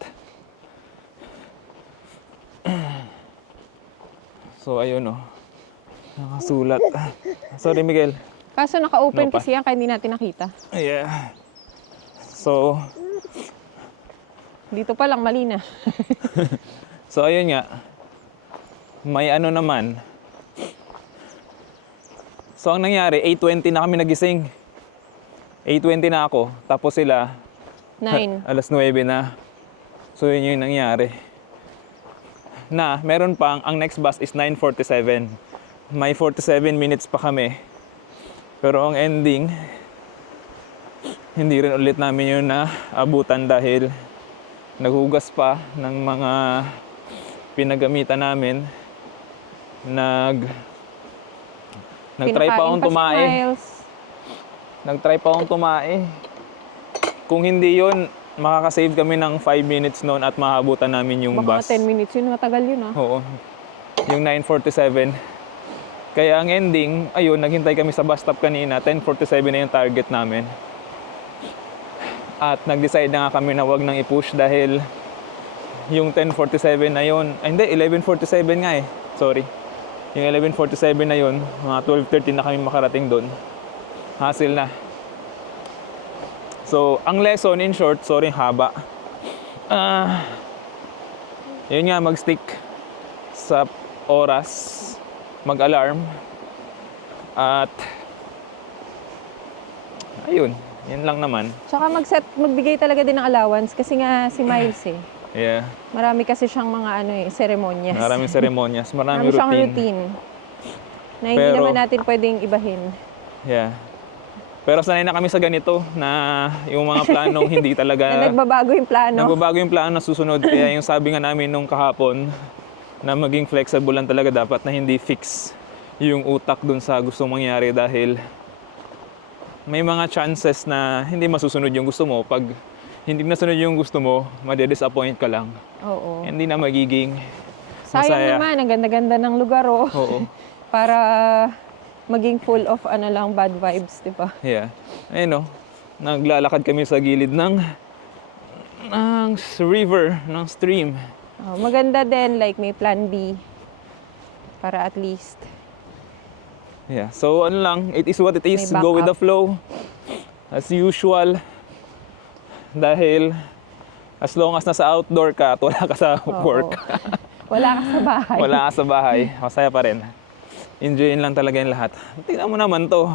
So, ayun oh. Nakasulat. Sorry, Miguel. Kaso naka-open No pa. kasi yan kaya hindi natin nakita. Yeah. So, Dito pa lang, mali na. so ayun nga. May naman. So, ang nangyari, 8:20 na kami nagising. 8:20 na ako. Tapos sila, 9. alas 9 na. So, yun yung nangyari. Meron pang, ang next bus is 9:47. May 47 minutes pa kami. Pero ang ending, hindi rin ulit namin yun na abutan dahil naghugas pa ng mga pinagamitan namin. Nag-try pa akong tumae. Nag-try pa akong tumae. Kung hindi yun, makakasave kami ng 5 minutes noon at mahabutan namin yung Baka bus. 10 minutes yun, matagal yun ah. Oo. Yung 9:47. Kaya ang ending, ayun, naghintay kami sa bus stop kanina. 10:47 na yung target namin. At nag-decide na nga kami na wag nang i-push dahil yung 10:47 na yun, hindi, 11:47 nga eh. Sorry. Yung 11:47 na yun, mga 12:30 na kami makarating doon. Hassle na. So, ang lesson in short, sorry haba. Yun nga, mag-stick sa oras, mag-alarm, at ayun, yun lang naman. Tsaka magbigay talaga din ng allowance kasi nga si Miles eh. Yeah, Marami kasi siyang mga seremonyas. maraming seremonyas, Marami maraming siyang routine. routine. Na hindi Pero- naman natin pwedeng ibahin. Yeah. Pero sanay na kami sa ganito na yung mga planong hindi talaga Na nagbabago yung plano. nagbabago yung plano na susunod. Kaya yung sabi nga namin nung kahapon na maging flexible lang talaga dapat, na hindi fix yung utak dun sa gustong mangyari, dahil may mga chances na hindi masusunod yung gusto mo. Pag hindi nasunod yung gusto mo, madidisappoint ka lang. Oo. Hindi na magiging Sayang masaya. naman, ang ganda-ganda ng lugar oh. Oo. Para maging full of bad vibes, di ba? Yeah. Ayun, no? Naglalakad kami sa gilid ng river, ng stream. Oh, maganda din, like may plan B. Para at least. Yeah. So, ano lang, it is what it is. May Go with the backup. flow. As usual. Dahil, as long as nasa outdoor ka at wala ka sa Oo. work, Wala ka sa bahay. wala ka sa bahay, masaya pa rin. Enjoyin lang talaga yung lahat. Tingnan mo naman to.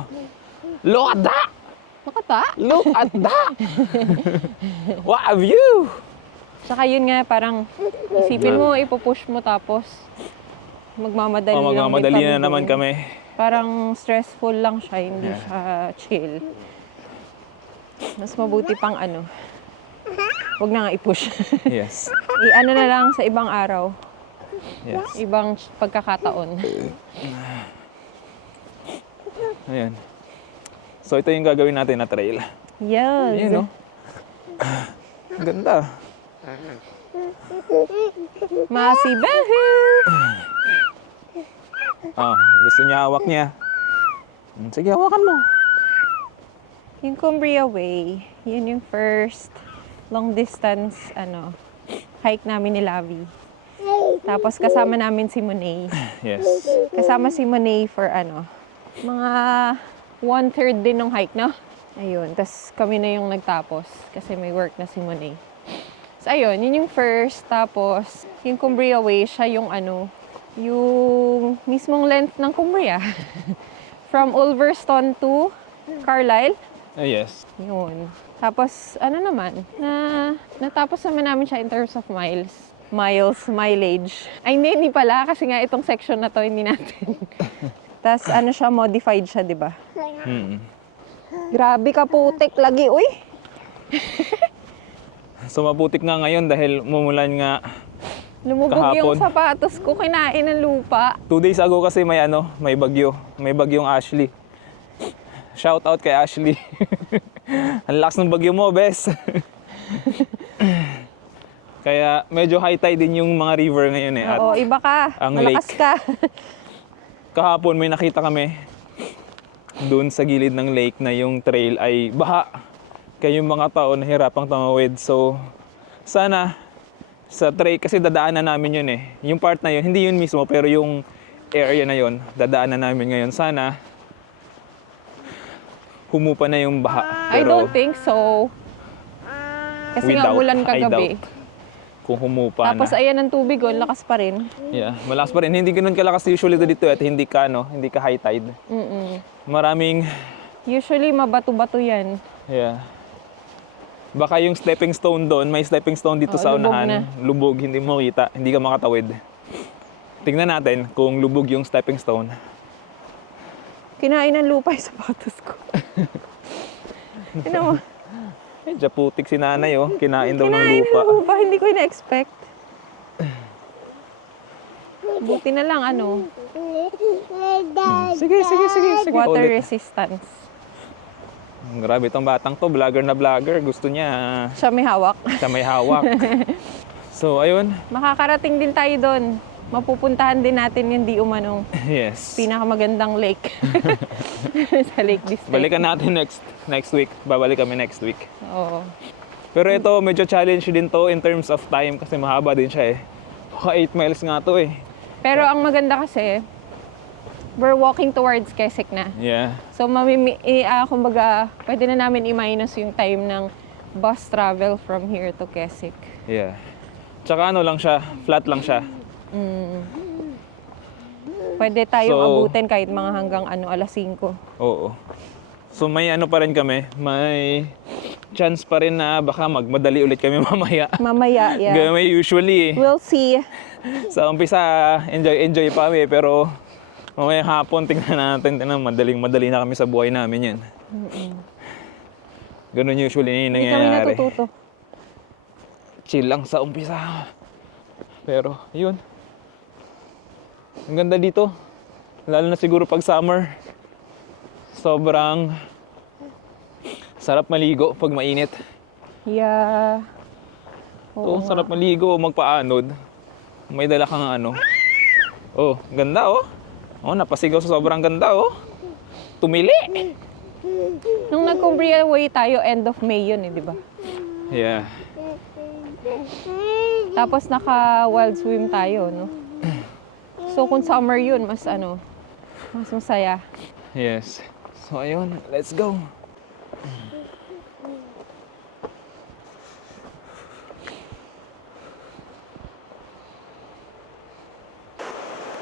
Look at that! Makata. Look at that! What a view! Tsaka yun nga, parang isipin mo, ipupush mo tapos magmamadali lang din Magmamadali na doon. naman kami. Parang stressful lang siya, hindi Yeah. siya chill. Mas mabuti pang wag na nga i-push. Yes. I-ano na lang sa ibang araw, Yes. ibang pagkakataon. Ayan. So, ito yung gagawin natin na trail. Yes. Ayan, no? Ang ganda. Masibahu! Gusto niya hawak niya. Sige, hawakan mo. Yung Cumbria Way, yun yung first long distance hike namin ni Lavi. Tapos kasama namin si Monet. Yes. Kasama si Monet for mga 1/3 din ng hike, no? Ayun, tas kami na yung nagtapos kasi may work na si Monet. So ayun, yun yung first. Tapos yung Cumbria Way, siya yung yung mismong length ng Cumbria. From Ulverston to Carlisle. Yes. Yun. Tapos, natapos naman namin siya in terms of mileage. Ay, hindi pala, kasi nga itong section na to, hindi natin. Tapos, siya, modified siya, di ba? Mm. Grabe ka putik lagi, uy! So, maputik nga ngayon dahil mumulan nga. Lumubog Kahapon. yung sapatos ko, kinain ng lupa. 2 days ago kasi may bagyo. May bagyong Ashley. Shout out kay Ashley. Ang lakas ng bagyo mo, bes. Kaya medyo high tide din yung mga river ngayon eh. At Oo, iba ka. ang Malakas lake. ka. kahapon may nakita kami doon sa gilid ng lake na yung trail ay baha. Kaya yung mga tao nahirapang tumawid. So, sana sa trail, kasi dadaanan namin yun eh. Yung part na yun, hindi yun mismo, pero yung area na yun, dadaanan namin ngayon. Sana humupa na yung baha. I Pero don't think so. Kasi nga without, ulan I kagabi. doubt kung humupa Tapos na. ayan ang tubig, lakas pa rin. Yeah, malakas pa rin. Hindi ganun kalakas usually dito at hindi ka high tide. Mm-mm. Maraming, Usually, mabato-bato yan. yeah. Baka yung stepping stone doon, may stepping stone dito sa lubog unahan. na. Lubog, hindi mo kita, hindi ka makatawid. Tingnan natin kung lubog yung stepping stone. Kinain ng lupa yung sapatos ko. Ano mo? Medyo putik si nanay kinain daw ng Kinain lupa. ng lupa, hindi ko ina-expect. Buti na lang, Sige. water Ulit. resistance. Grabe itong batang to, vlogger na vlogger. Gusto niya Siya may hawak. siya may hawak. So, ayun. Makakarating din tayo doon. Mapupuntahan din natin yung di umanong Yes. pinakamagandang lake. Sa Lake District. Balikan natin next week. Babalik kami next week. Oo. Pero ito, medyo challenge din to in terms of time kasi mahaba din siya eh. Baka 8 miles nga to eh. Pero ang maganda kasi, we're walking towards Kesek na. Yeah. So, kumbaga, pwede na namin i-minus yung time ng bus travel from here to Kesek. Yeah. Tsaka ano lang siya, flat lang siya. Pwede tayong So, abutin kahit mga hanggang alas 5. Oo. So may ano pa rin kami, may chance pa rin na baka magmadali ulit kami mamaya. Mamaya, yeah. Ganun may usually. We'll see. Sa umpisa, enjoy pa kami, pero mamaya hapon tingnan natin, madali na kami sa buhay namin yan. Ganun usually Hindi kami nangyayari. natututo. Chill lang sa umpisa. Pero, yun. Ang ganda dito. Lalo na siguro pag summer. Sobrang sarap maligo pag mainit. Yeah. Oo, sarap maligo, magpaanod. May dala kang ano. Oh, ganda oh. Oh, napasigaw sa sobrang ganda oh. Tumili. Nung nag-Cumbria Way tayo, end of May yun di ba? Yeah. Tapos naka-wild swim tayo, no? So kung summer yun, mas masaya. Yes. So ayun, let's go.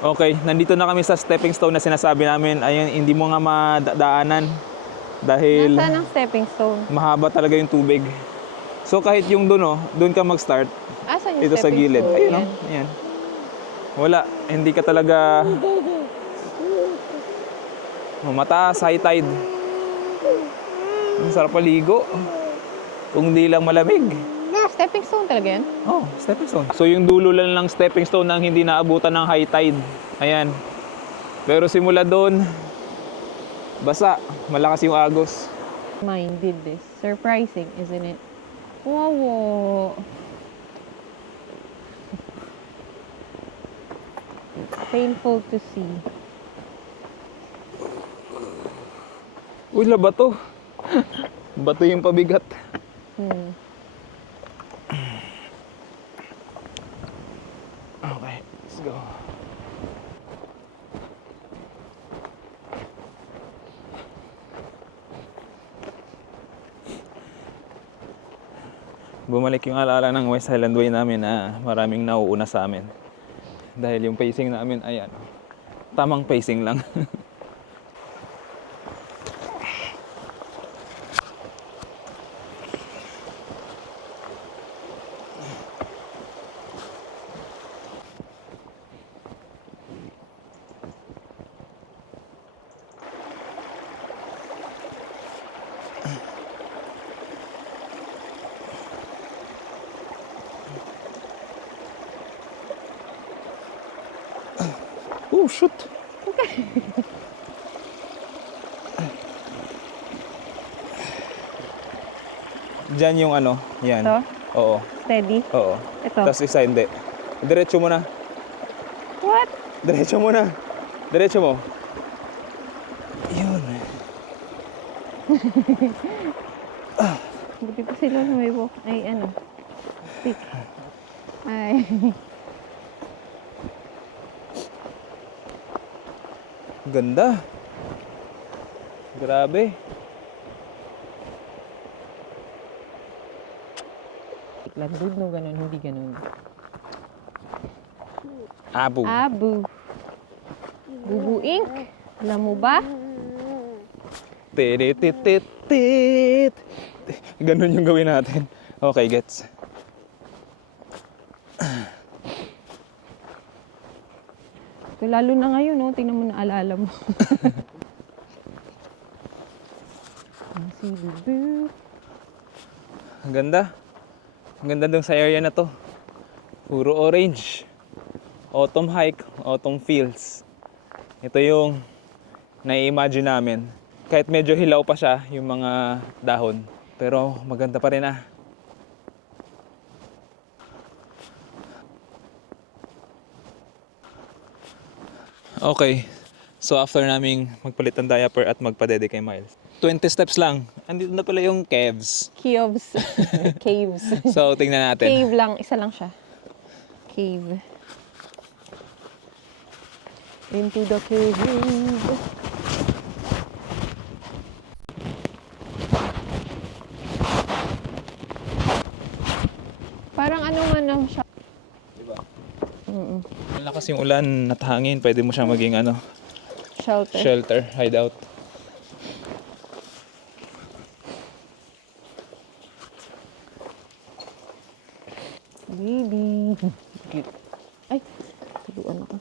Okay, nandito na kami sa stepping stone na sinasabi namin. Ayun, hindi mo nga madaanan dahil Nasaan ang stepping stone? mahaba talaga yung tubig. So kahit yung doon doon ka mag-start. Asan yung Ito sa stepping gilid. stone? Ayun Yan. ayan. Wala, hindi ka talaga mataas, high tide. Ang sarap paligo. Kung di lang malamig. Stepping stone talaga yan? Oh, stepping stone. So yung dulo lang ng stepping stone nang hindi naabutan ng high tide. Ayan. Pero simula doon, basa. Malakas yung agos. Mine did this. Surprising, isn't it? Wow. Painful to see. Uy, bato. Bato yung pabigat. Okay, let's go. Bumalik yung alaala ng West Highland Way namin na maraming nauuna sa amin. Dahil yung pacing namin ay tamang pacing lang. Oh, shoot! Diyan yung yan. Ito? Oo, Steady? oo. Ito? Tapos isa hindi. Diretso mo na. What? Diretso mo na. Diretso mo. Yun. Buti pa sila na may walk. Ay, stick. Ay. Ganda. Grabe. Landod, no? Ganun, hindi ganun. Abu. Abu. Bubu Ink. Alam mo ba? Tititititit. Ganun yung gawin natin. Okay, gets. So, lalo na ngayon, no? Tingnan mo na alala mo. Si Bubu. Ang ganda. Ang ganda dun sa area na to. Puro orange. Autumn hike, autumn fields. Ito yung nai-imagine namin. Kahit medyo hilaw pa siya, yung mga dahon. Pero maganda pa rin Okay. So after naming magpalit ng diaper at magpadede kay Miles, 20 steps lang. Andito na pala yung caves. Caves. Caves. So tingnan natin. Cave lang. Isa lang siya. Cave. Into the cave. Parang ano man lang siya. Diba? Mm-mm. Malakas yung ulan at hangin, pwede mo siyang maging Shelter. shelter, hideout. Baby. Cute. Ay, tuluan ako.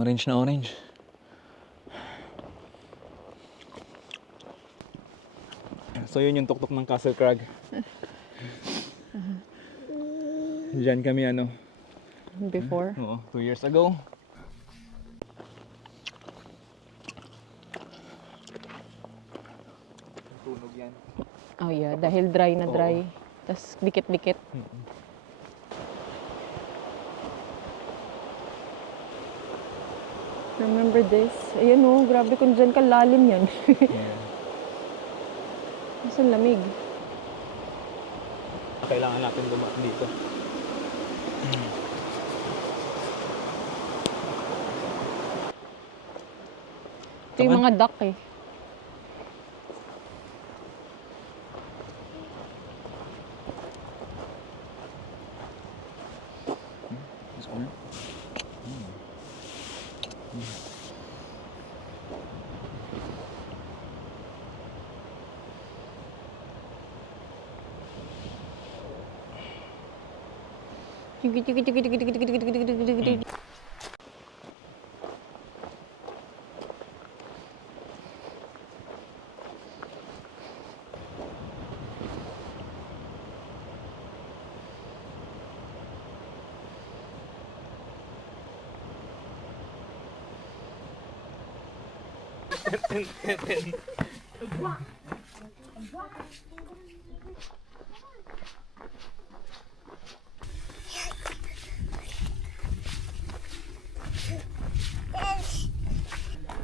Orange na orange. So yun yung tuktok ng Castle Crag. Diyan kami Before. oo, 2 years ago. Tunog yan. Oh yeah, dahil dry na dry. Tapos dikit-dikit. Remember this? Ayan oh, grabe kung dyan ka lalim yan. Yeah. Mas ang lamig. Kailangan natin dumaan dito. Ito yung mga duck eh. This one.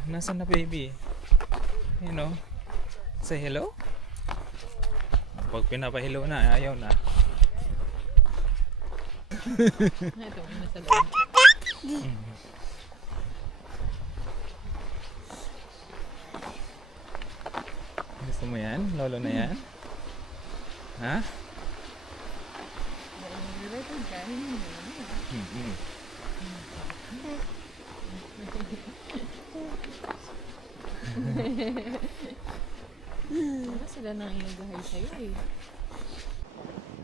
Nasaan na baby? You know? Say hello? Pag pinapahilo na, ayaw na. Ito, nasa loob. Gusto mo yan? Lolo na yan? Ha? Ano sila nang inagahay sa'yo eh.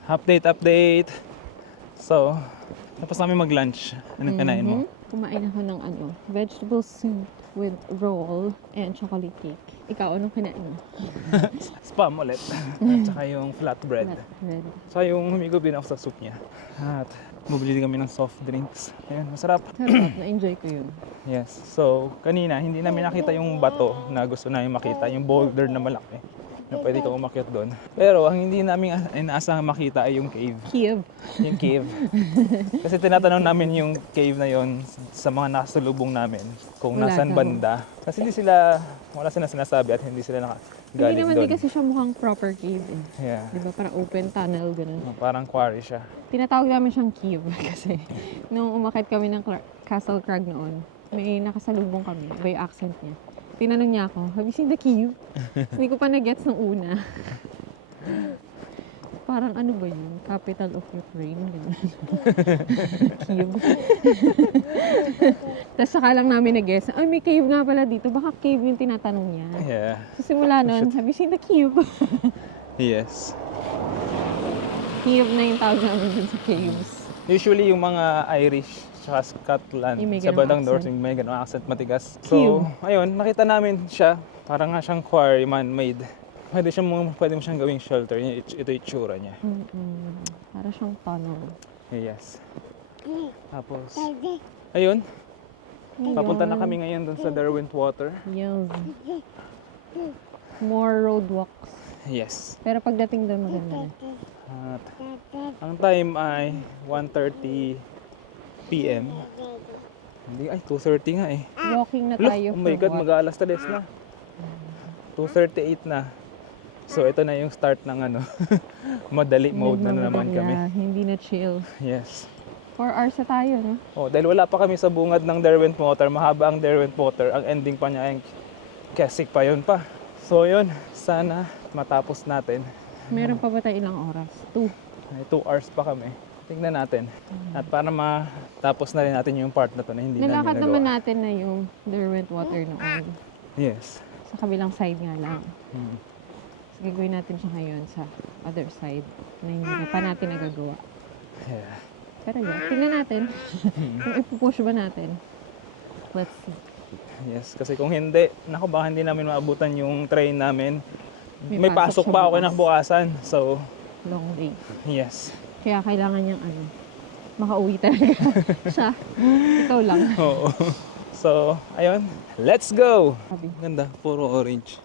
Update! So, tapos namin mag-lunch. Anong kinain mo? Kumain ako ng vegetable soup with roll and chocolate cake. Ikaw, anong kinain mo? Spam ulit. At saka yung flatbread. Flatbread. Saka yung humigop din ako sa soup niya. At bumili din kami ng soft drinks. Ayun, masarap. Sarap, na-enjoy ko yun. Yes. So, kanina, hindi namin nakita yung bato na gusto namin makita. Yung boulder na malaki. Na pwede ka umakyat doon. Pero, ang hindi namin inaasahang makita ay yung cave. Kiev. Yung cave. Kasi tinatanong namin yung cave na yon sa mga nakasalubong namin kung Wala nasan daw. banda. Kasi wala sila sinasabi at hindi sila Hindi nakagaling naman doon. din kasi siya mukhang proper cave eh. Yeah. Di ba? Parang open tunnel, ganun. Parang quarry siya. Tinatawag namin siyang Kiev kasi nung umakit kami ng Castle Crag noon, may nakasalubong kami, iba yung accent niya. Tinanong niya ako, have you seen the Kiev? Hindi ko pa na-gets nung una. Parang ano ba yun? Capital of Ukraine? Ganun. Kiev. Tapos saka lang namin na-guess, ay may cave nga pala dito. Baka cave yung tinatanong niya. Yeah. So simula nun, have you seen the Kiev? Yes. Kiev na yung tawag namin dun sa caves. Usually yung mga Irish tsaka Scotland Yung may sa ganong bandang north accent. yung may ganong accent matigas. Cute. So, ayun, nakita namin siya. Parang nga siyang quarry man-made. Pwede mo siyang gawing shelter. Ito yung itsura niya. Para siyang tunnel. Yes. Tapos, ayun. Papunta na kami ngayon dun sa Derwent Water. Yes. More road walks. Yes. Pero pagdating doon maganda na. At ang time ay 1:30 PM. Hindi, ay 2:30 nga eh. Walking na Look, tayo. oh my for God, what? mag-aalas 3 na. 2:38 na. So ito na yung start ng ano, madali mode na naman kami. Yeah, hindi na chill. Yes. 4 hours na tayo, no? Oh, dahil wala pa kami sa bungad ng Derwent Water, mahaba ang Derwent Water, ang ending pa niya ay Keswick pa yun pa. So yun, sana matapos natin. Meron pa ba tayo ilang oras? 2. Ay, 2 hours pa kami. Tingnan natin. At para matapos na rin natin yung part na to na hindi Nalakad namin naman nagawa. natin na yung Derwent Water noon. Yes. Sa kabilang side nga lang. Hmm. So, gagawin natin siya ngayon sa other side na hindi na pa natin nagagawa. Yeah. Pero yun, tingnan natin. Kung ipupush ba natin. Let's see. Yes, kasi kung hindi, naku, baka hindi namin maabutan yung train namin. May May pasok pasok siya pa ako bukas. kinabukasan. So, Long day. yes. Kaya kailangan niyang makauwi talaga siya. Ikaw lang. Oo. So, ayun. Let's go! Sabi. Ganda, puro orange.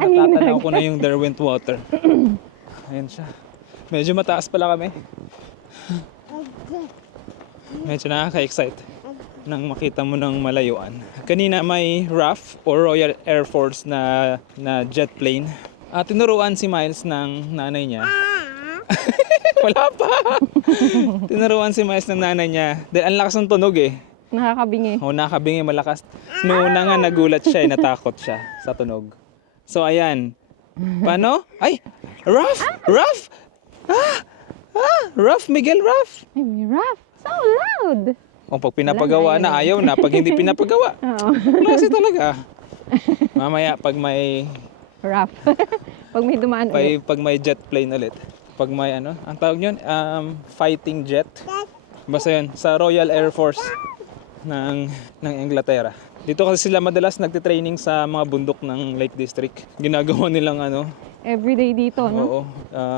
Natatanaw ko na yung Derwent Water. Ayan siya. Medyo mataas pala kami. Medyo nakaka-excite nang makita mo ng malayuan. Kanina may RAF or Royal Air Force na jet plane. Tinuruan si Miles ng nanay niya. Wala pa! Tinuruan si Miles ng nanay niya. Dahil ang lakas ng tunog eh. Nakakabingi. O nakabingi malakas. Noong una nga nagulat siya, natakot siya sa tunog. So ayan. Paano? Ay! Ruff! Ruff! Ruff! Miguel Ruff! Ay, may rough. So loud. O pag pinapagawa na, ayaw na. Pag hindi pinapagawa, Oo. klase talaga. Mamaya pag may Rough. Pag may dumaan ulit. pag may jet plane ulit. Pag may ano, ang tawag yun, fighting jet. Basta yun, sa Royal Air Force ng Inglaterra. Dito kasi sila madalas nagte-training sa mga bundok ng Lake District. Ginagawa nilang ano, Everyday dito, no? oo,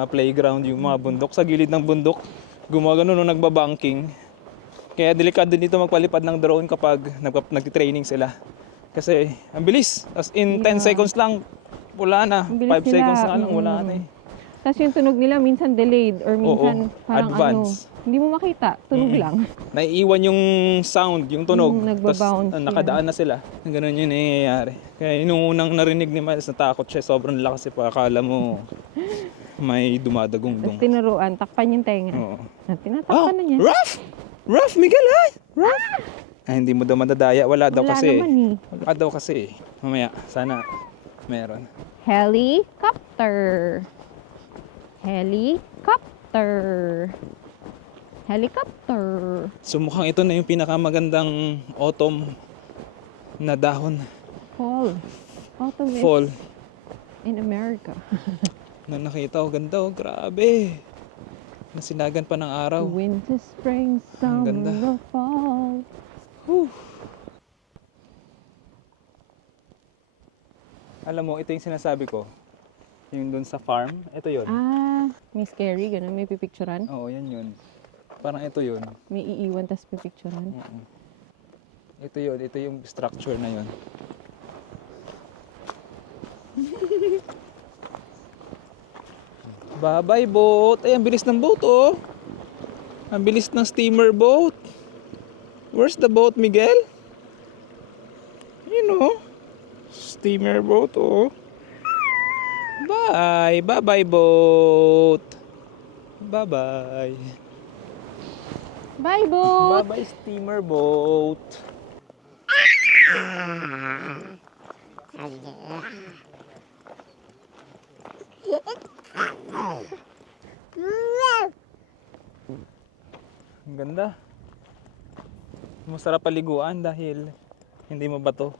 playground yung mga bundok. Sa gilid ng bundok, gumagano nung nagbabanking. Kaya delikado dito magpalipad ng drone kapag nagte-training sila. Kasi ang bilis. As in 10 seconds lang, wala na. Ang 5 bilis nila. seconds na lang, wala na eh. Tapos yung tunog nila minsan delayed or minsan Oo, parang advance. hindi mo makita, tunog lang. Naiiwan yung sound, yung tunog. Nagbabounce Tas, nakadaan na sila. Ganun yung nangyayari. Kaya nung unang narinig ni Miles, natakot siya. Sobrang lakas eh. Akala mo may Tapos dumadagong-dong. tinuruan, takpan yung tenga. Oo. At tinatakpan na niya. Ruff! Ruff, Miguel, ha? Ruff! Ay, hindi mo daw madadaya. Wala daw Wala kasi. naman eh. Wala daw kasi. Mamaya, sana meron. Helicopter. Helicopter. Helicopter. So mukhang ito na yung pinakamagandang autumn na dahon. Fall. Autumn is Fall. in America. Na nakita ko, ganda oh, grabe. Nasinagan pa ng araw. Winter, spring, Ang ganda. summer, fall. Alam mo, ito yung sinasabi ko. Yung dun sa farm, ito yun. May scary, gano'n. May pipicturan. Oo, yan yun. Parang ito yun. May iiwan, tas pipicturan. Ito yun, ito yung structure na yun. Bye-bye boat. Ay, ang bilis ng boat oh. Ang bilis ng steamer boat. Where's the boat, Miguel? You know, steamer boat oh. Bye. Bye-bye boat. Bye-bye. Bye, boat! Bye-bye steamer boat. Ang ganda. Masarap paliguan dahil hindi mabato.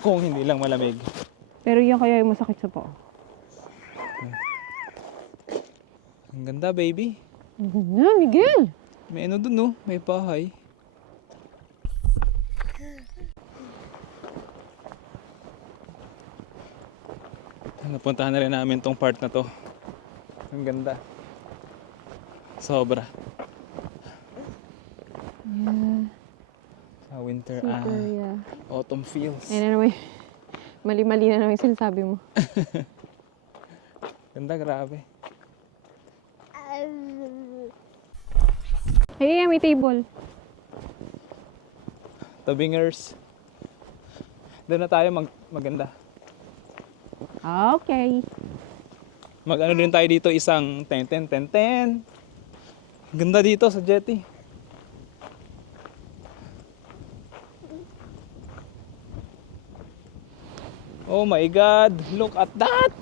Kung hindi lang malamig. Pero yan kaya yung masakit sa paa. Ang ganda, baby. Na, Miguel! May ano dun, no? May bahay. Napuntahan na rin namin tong part na to. Ang ganda. Sobra. Yeah. Sa winter, Super, yeah. autumn feels. Ayun na naman. Mali-mali na naman yung sinasabi mo. Ganda, grabe. Hey, may table. Tabingers. Doon na tayo maganda. Okay. Mag-ano din tayo dito, isang 10-10-10-10. Ganda dito sa jetty. Oh my God, look at that!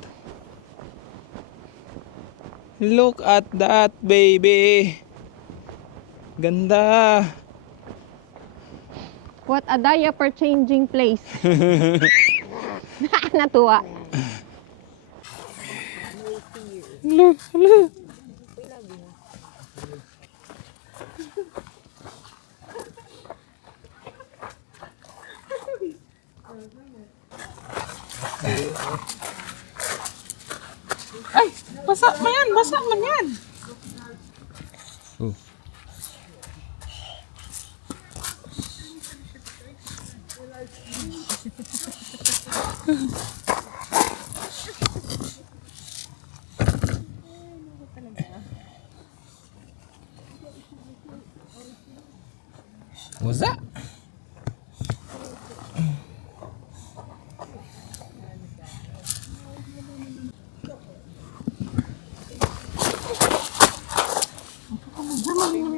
Look at that, baby! Ganda! What a diaper changing place. Natuwa. Look, look! Ay! Basa man yan! Basa man yan! What's that?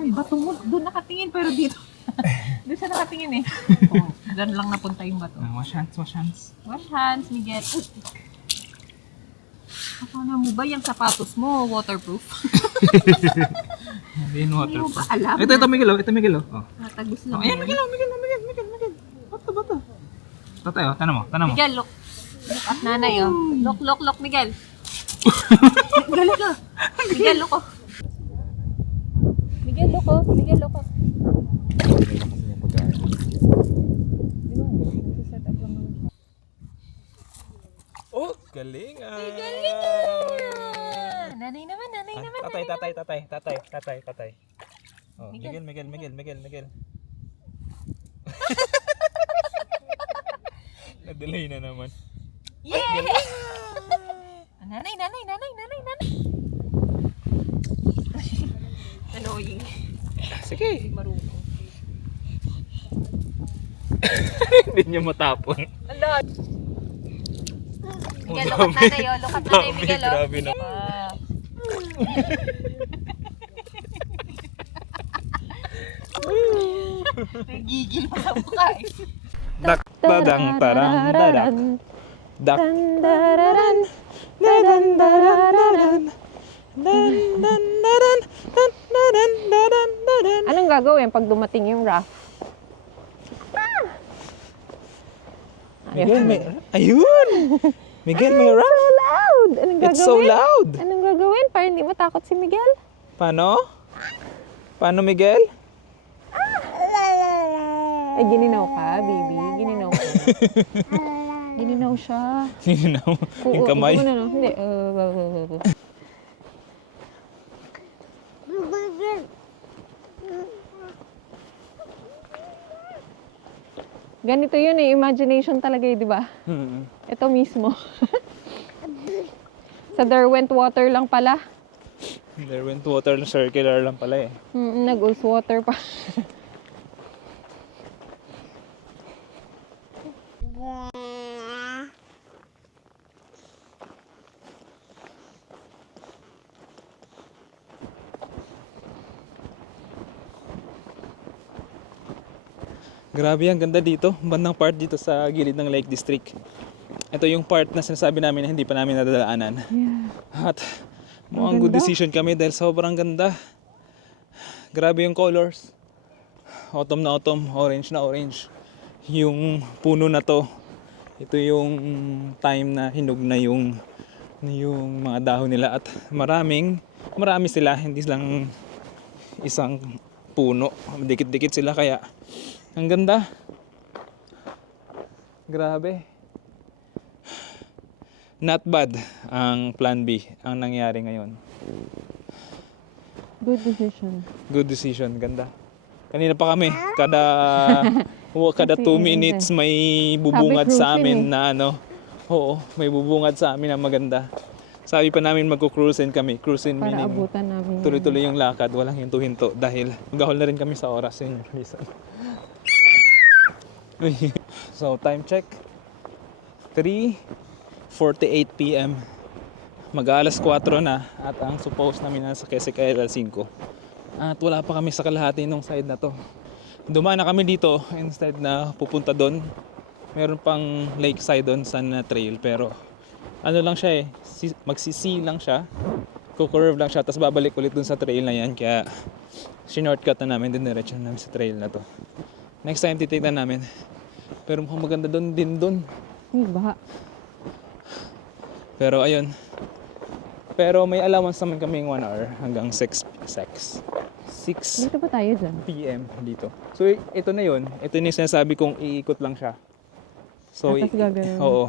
Bato mo, doon nakatingin pero dito. Doon siya nakatingin eh. Oh, doon lang napunta yung bato. Wash hands, wash hands. Wash hands, Miguel. Akala mo ba yung sapatos mo waterproof? Hindi yung Hindi mo ba alam? Ito, Miguel, oh. Ito, Miguel, oh. Natagos lang Ayan, yan. Miguel. Bato. Tatay, oh. Tanong mo. Miguel, look. Look at nanay oh. Look, Miguel. Miguel, look. Miguel, look oh. Miguel, look oh. Miguel, look oh. Oh, galing ah. Nanay naman. Tatay. Oh, Miguel. Na-delay na naman. Yay! Nanay. Annoying. Sige. Marunong. Hindi niya matapon. Ala. Miguel, look at nanay oh. Look at nanay, Miguel oh. Grabe na. Ah. Nagigil mo sa mukha eh. Dak, dadang, tarang, dadak. Dak. Dararan. Dadan, dararan. Anong gagawin pag dumating yung raft? Miguel, ayun! Miguel, may rap. So loud! Anong gagawin? It's so loud. Anong gagawin para hindi matakot si Miguel? Paano? Paano, Miguel? Ay, gininaw ka, baby. Gininaw ka. Gininaw siya. Ginaw. Yung kamay. Hindi. Ganito yun eh. Imagination talaga eh, di ba? Ito mismo. Sa Derwent water lang pala. There went water, circular lang pala eh. Nag-ooze water pa. Grabe, ang ganda dito. Bandang part dito sa gilid ng Lake District. Ito yung part na sinasabi namin na hindi pa namin nadadaanan. Yeah. At mukhang good decision kami dahil sobrang ganda. Grabe yung colors. Autumn na autumn, orange na orange. Yung puno na to, ito yung time na hinog na yung mga dahon nila at marami sila, hindi lang isang puno. Dikit-dikit sila kaya ang ganda. Grabe. not bad ang plan B ang nangyari ngayon. Good decision. Good decision, ganda. Kanina pa kami, kada 2 minutes may bubungad sa cruising amin na ano. Oo, may bubungad sa amin na maganda. Sabi pa namin magko-cruisin kami. Cruisin Para meaning abutan namin. tuloy-tuloy yung lakad, walang hinto-hinto dahil magahol na rin kami sa oras. Yun yung reason. So, time check. 3:48 p.m. Mag-aalas 4 na at ang suppose namin nasa Quezon ay alas 5. At wala pa kami sa kalahati nung side na to. Dumaan na kami dito instead na pupunta doon. Meron pang lakeside doon sa trail pero ano lang siya magsisi lang siya. Curve lang siya tapos babalik ulit dun sa trail na yan kaya shortcut na namin diniretso na namin sa trail na to. Next time titignan namin. Pero mukhang maganda doon din doon. Baha. Pero ayun. Pero may allowance naman kaming 1 hour hanggang 6 Dito pa tayo dyan. p.m. dito. So ito na yun. Ito yung sinasabi kong iikot lang siya. So Tapos gagawin. oo.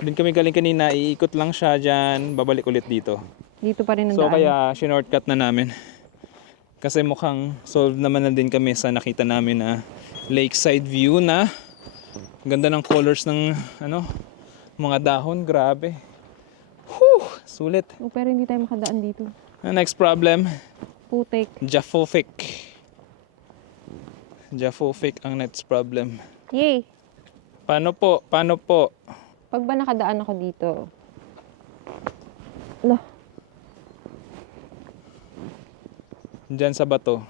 Doon kami galing kanina, iikot lang siya dyan, babalik ulit dito. Dito pa rin ang So daan. kaya shortcut na namin. Kasi mukhang solve naman na din kami sa nakita namin na lakeside view na ganda ng colors ng mga dahon, grabe. Whew, sulit. Oh, pero hindi tayo makadaan dito. Next problem, Putik. Japhofic. Japhofic ang next problem. Yay! Paano po? Pag ba nakadaan ako dito? Lah, Diyan sa bato.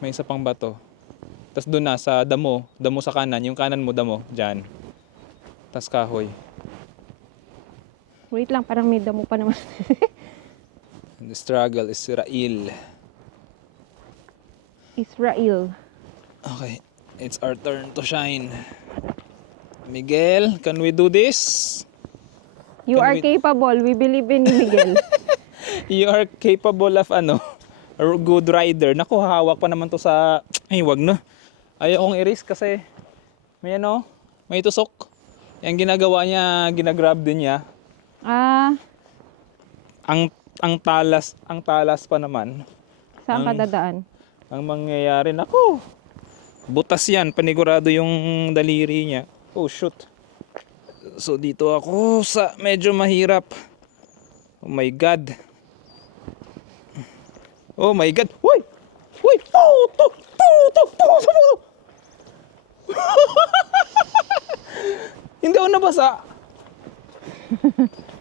May isa pang bato. Tapos doon na sa damo sa kanan, yung kanan mo damo, diyan. Tapos kahoy. wait lang, parang may damo pa naman. The struggle is Israel. Israel. Okay, it's our turn to shine. Miguel, can we do this? You Can are we- capable. We believe in you, Miguel. You are capable of a good rider. Naku, hawak pa naman to sa... Ay, wag na. Ayaw kong i-risk kasi may may tusok. Yung ginagawa niya, ginagrab din niya. Ang talas pa naman. Saan ka Ang- dadaan? Ang mangyayari, naku, butas yan, panigurado yung daliri niya. Oh, shoot. So, dito ako sa medyo mahirap. Oh my God. Oh my God. Uy! Uy! Hindi ako nabasa.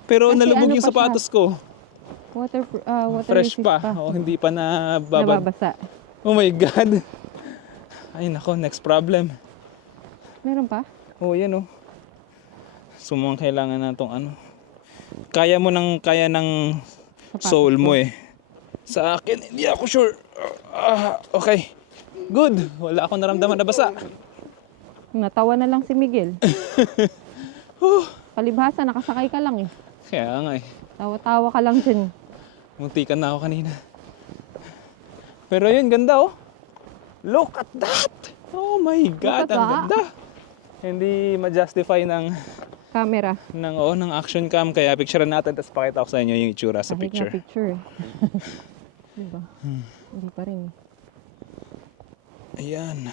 Pero Kasi nalubog ano yung pa sapatos ko. Water Fresh resist pa. Oh, hindi pa nababad. Nababasa. Oh my God. Ay nako, next problem. Meron pa? Oh, yan oh. Sumang kailangan na tong kaya ng Sapatos soul mo ko. Sa akin, hindi ako sure. Okay. Good. Wala akong naramdaman na basa. Natawa na lang si Miguel. Palibhasa, nakasakay ka lang eh. Kaya nga Tawa-tawa ka lang dyan. Muntikan na ako kanina. Pero yun, ganda oh. Look at that! Oh my God, Look at ang that. ganda. Hindi ma-justify ng Camera. ng action cam kaya picturean natin tapos pakita ko sa inyo yung itsura sa Kahit picture. nga picture eh. Diba? Hindi pa rin. Ayan.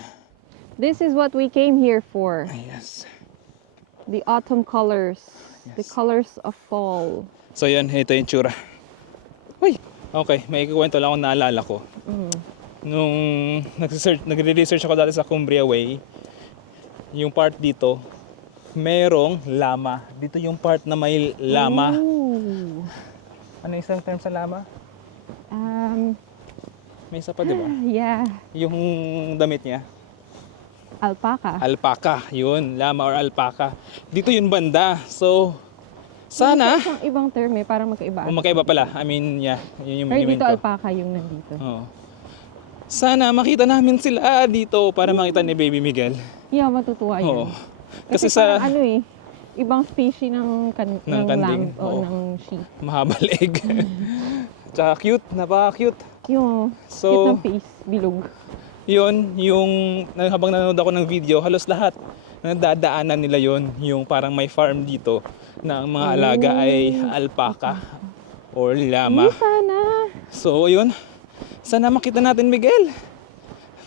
This is what we came here for. Yes. The autumn colors. The colors of fall. So yan, ito yung itsura. Uy! Okay, may ikukwento lang akong naalala ko. Nung nagre-research ako dati sa Cumbria Way, yung part dito, merong lama. Dito yung part na may lama. Ooh. Ano yung isang term sa lama? May isa pa, di ba? Yeah. Yung damit niya. Alpaca. Alpaca. Yun, lama or alpaca. Dito yung banda. So, sana... Isang ibang term eh, parang magkaiba. Magkaiba pala. I mean, yeah. Yun yung Pero meaning dito ko. alpaca yung nandito. Oo. Sana makita namin sila dito para makita ni Baby Miguel. Yeah, matutuwa yan. Oo. Kasi parang sa ibang species ng Ng kanding, lamb o oo. ng sheep. mahaba leg. Tsaka cute, napaka-cute. Yung So, cute ng face, bilog. yun, yung habang nanonood ako ng video, halos lahat nadadaanan nila yon, yung parang may farm dito na ang mga alaga ay alpaca or llama. Sana. So yun, sana makita natin Miguel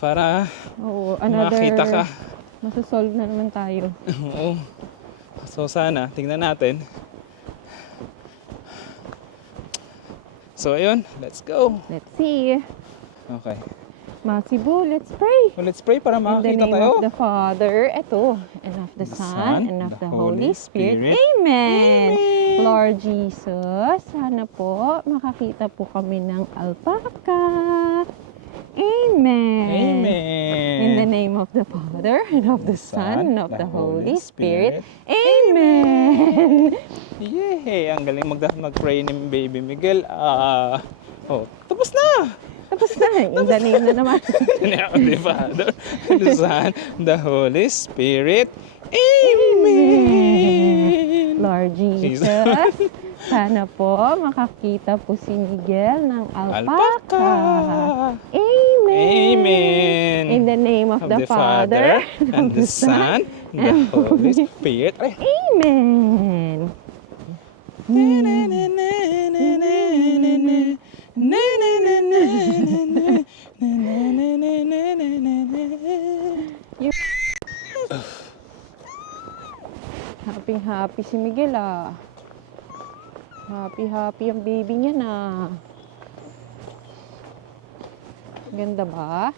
para Oo, makita ka. Masasolve na naman tayo. Oo. So sana, tingnan natin. So ayun, let's go. Let's see. Okay. Masibu, let's pray. So let's pray para In the makakita name tayo. of the Father, and of the Son, and of the Holy Spirit. Amen. Amen. Lord Jesus, sana po makakita po kami ng alpaca. Amen. Amen. In the name of the Father, and of the Son, and of the Holy Spirit. Amen. Yay! Ang galing mag-pray ni Baby Miguel. Tapos na! Tapos na, in the name na naman. In the name of the Father, the Son, the Holy Spirit. Amen. Lord Jesus, sana po makakita po si Miguel ng alpaca. Amen. Amen. In the name of the Father, and the Son, and the Holy Spirit. Amen. Happy si Miguel ah. Happy ang baby niya na. Ganda ba?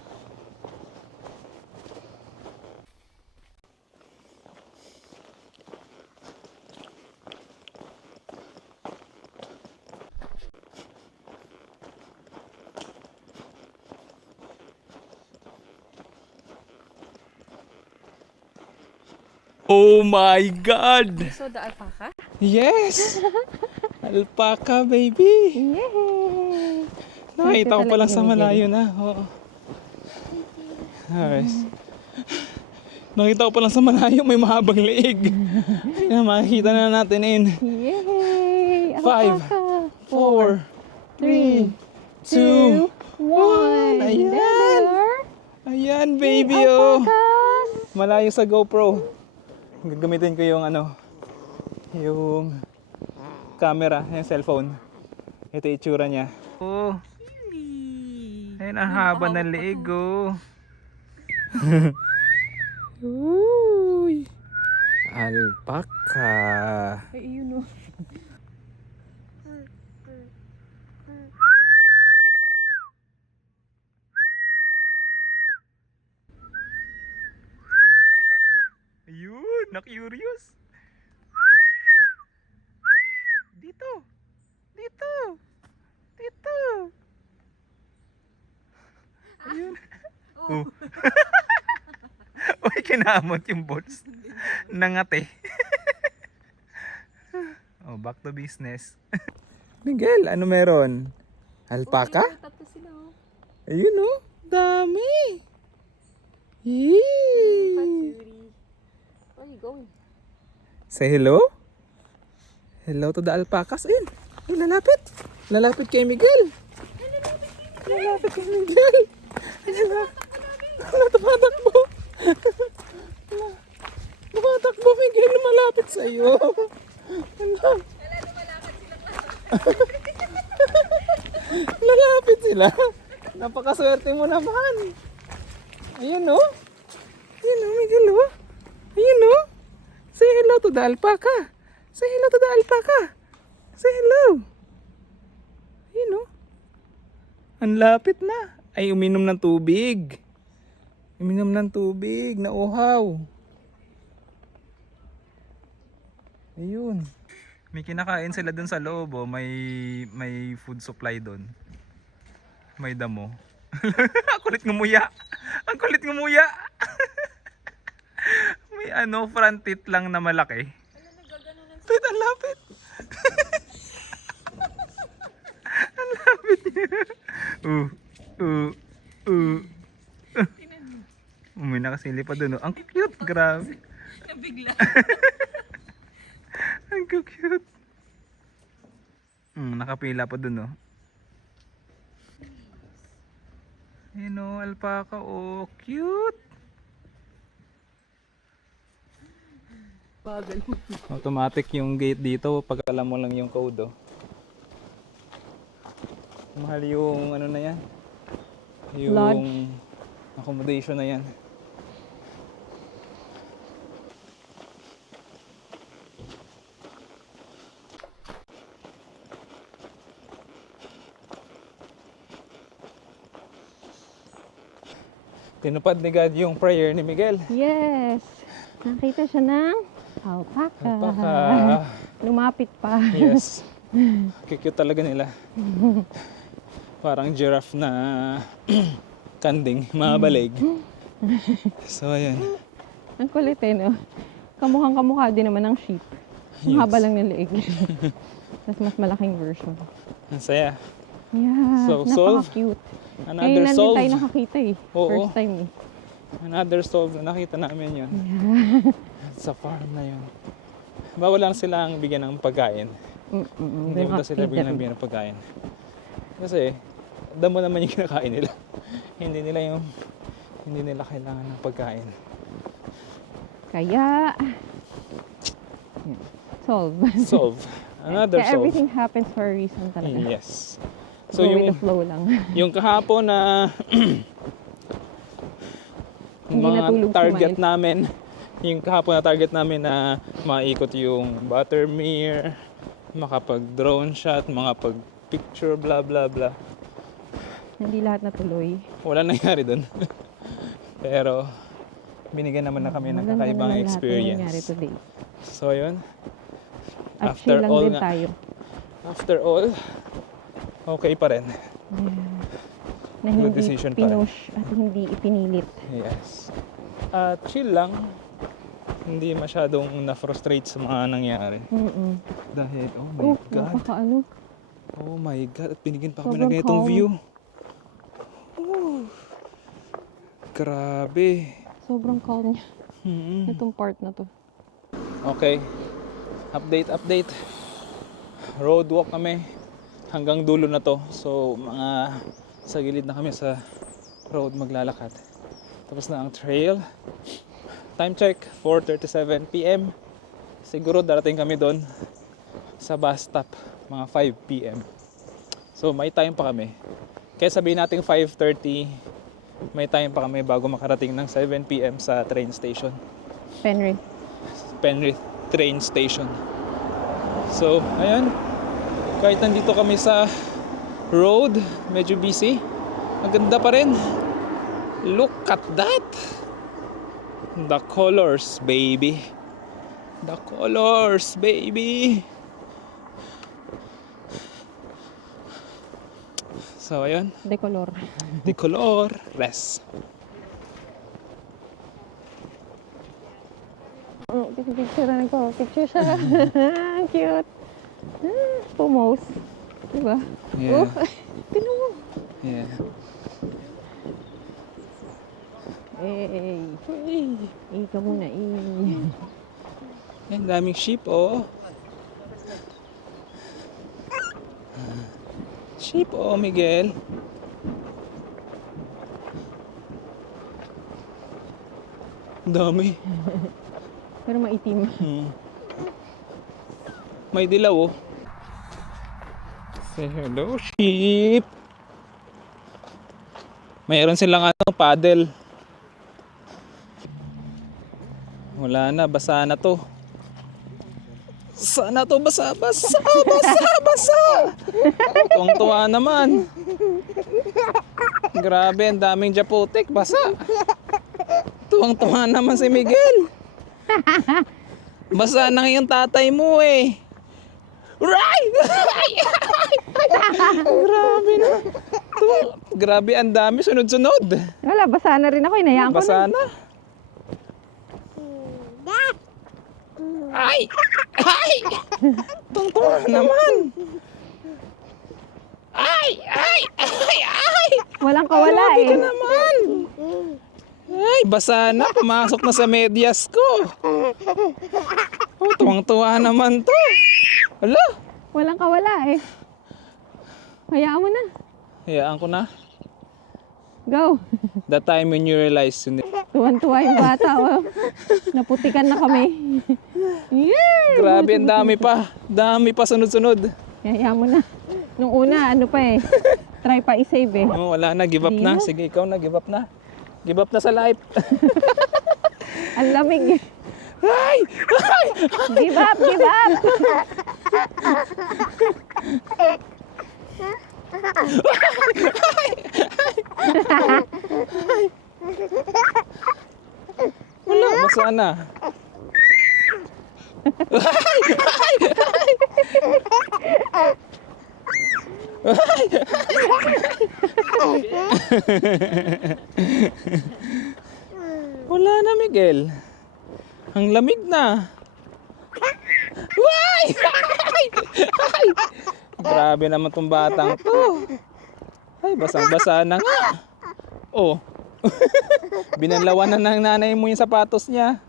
Oh my God! So, the alpaca? Yes! Alpaca, baby! Yay! Nakita ko pa lang sa Swerte talaga malayo ni na. Oo. Alright. Nakita ko pa lang sa malayo, may mahabang leeg. Ayun, makikita na natin in Yay! 5, Alpaca! 4, 3, 2, 1. Ayan! Ayan, baby, oh! Malayo sa GoPro. Gagamitin ko yung yung camera, yung cellphone. Ito yung itsura niya. Oh. Ayun, ang haba ng leeg, oh. Uy. Alpaca. Ay, yun oh. Ayun, na-curious. Dito. Dito. Dito. Ayun. Oh. Uy, kinamot yung balls. Nangate. Oh, back to business. Miguel, ano meron? Alpaca? Tatlo sila, oh. Ayun oh, dami. Yee. Where are you going? Say hello. Hello to the alpacas. Ayun. Ay, lalapit. Lalapit kay Miguel. Lalapit kay Miguel. Wala, tumatakbo. Tumatakbo, Miguel. Malapit sa'yo. Wala. Lalapit sila. Napakaswerte mo naman. Ayun oh. Ayun oh, Miguel oh. Ayun oh. Say hello to the alpaca. Say hello to the alpaca. Say hello. Ayun oh. Ang lapit na. Ay, uminom ng tubig. Uminom ng tubig. Nauhaw. Ayun. May kinakain sila dun sa loob oh. May food supply dun. May damo. Ang kulit ngumuya. Ang kulit ngumuya. May front teeth lang na malaki. Wait, ang lapit. Ang lapit niya. May nakasili pa dun. Oh. Ang cute, grabe. Nabigla. Ang cute. Nakapila pa dun, oh. Ayun, oh, alpaca, oh, cute. Automatic yung gate dito pag alam mo lang yung code, oh. Mahal yung ano na yan. Yung Lodge. accommodation na yan. Tinupad ni God yung prayer ni Miguel. Yes! Nakita siya ng alpaca. Alpaca. Lumapit pa. Yes. Cute talaga nila. Parang giraffe na kanding, mabalig. So, ayan. Ang kulit eh, no? Kamukhang kamukha din naman ng sheep. Ang Yes. haba lang ng leeg. Tapos mas malaking version. Ang saya. Yeah, So, solve? napaka-cute. Another Ngayon lang din solve. tayo nakakita eh. Oo. First time eh. Another solve na nakita namin yun. Sa farm na yun. Bawal lang silang bigyan ng pagkain. Hindi mo sila bigyan ng pagkain. Kasi, damo naman yung kinakain nila. Hindi nila kailangan ng pagkain. Kaya, solve. Solve. Another Kaya solve. everything happens for a reason talaga. Yes. So Go with yung the flow lang. yung kahapon na Hindi mga natulog si target Miles. namin, yung kahapon na target namin na maikot yung Buttermere, makapag-drone shot, makapag-picture, blah blah blah. Hindi lahat natuloy. Wala nangyari doon. Pero binigyan naman na kami ng Maganda kakaibang naman lahat ng nangyari experience. today. So yun, At After chill lang all din nga. tayo. after all, okay pa rin. Na Good hindi decision pa rin. pinush at hindi ipinilit. Yes. At chill lang. Hindi masyadong na-frustrate sa mga nangyari. Dahil, oh my God. Napaka-ano. Oh my God. At binigyan pa kami ng Sobrang ganitong calm. view. Oh. Grabe. Sobrang calm niya. Mm-mm. Itong part na to. Okay. Update. Road walk kami. Hanggang dulo na to. So, mga sa gilid na kami sa road maglalakad. Tapos na ang trail. Time check, 4:37 PM. Siguro darating kami doon sa bus stop, mga 5 PM. So, may time pa kami. Kaya sabihin natin 5:30, may time pa kami bago makarating ng 7 PM sa train station. Penrith train station. So, ayan. Kahit nandito kami sa road, medyo busy, maganda pa rin. Look at that! The colors, baby. The colors, baby. So, ayan. Decolor. The colores. Picture ko. Picture siya. Ang cute. Pumose. Diba? Yeah. Tinan mo. Yeah. Ikaw muna. Ang daming sheep, oh. Sheep, oh, Miguel. Ang dami. Pero maitim. May dilaw, oh. Say hello, sheep. Mayroon silang paddle. Wala na, basa na to. Sana to basa. Tuwang-tuwa naman. Grabe, ang daming japutik, basa. Tuwang-tuwa naman si Miguel. Basa na yung tatay mo eh. Right! Grabe na. Grabe, ang dami, sunod-sunod. Wala, basa na rin ako. Inayaan ko Basa na. na. Ay! Tungtungan naman. Ay! Walang kawala Grabe ka eh. naman. Ay, basa na. Pumasok na sa medyas ko. Oh, tuwang-tuwa naman to. Hala. Walang kawala eh. Hayaan mo na. Hayaan ko na. Go! That time when you realize yun. Tuwan-tuwa yung bata. Oh. Naputikan na kami. Yeah! Grabe, ang dami pa. Dami pa sunod-sunod. Kaya mo na. Nung una, ano pa eh. Try pa i-save eh. Oh, wala na, give up Di na. na. Sige, ikaw na, give up na. Give up na sa life. Ang lamig. Ay! Give up! Give up! Wala, basa na. Wala na, Miguel. Ang lamig na. Why? Grabe naman tong batang to. Ay, basang-basa na nga. Oh. Binanlawan na ng nanay mo yung sapatos niya.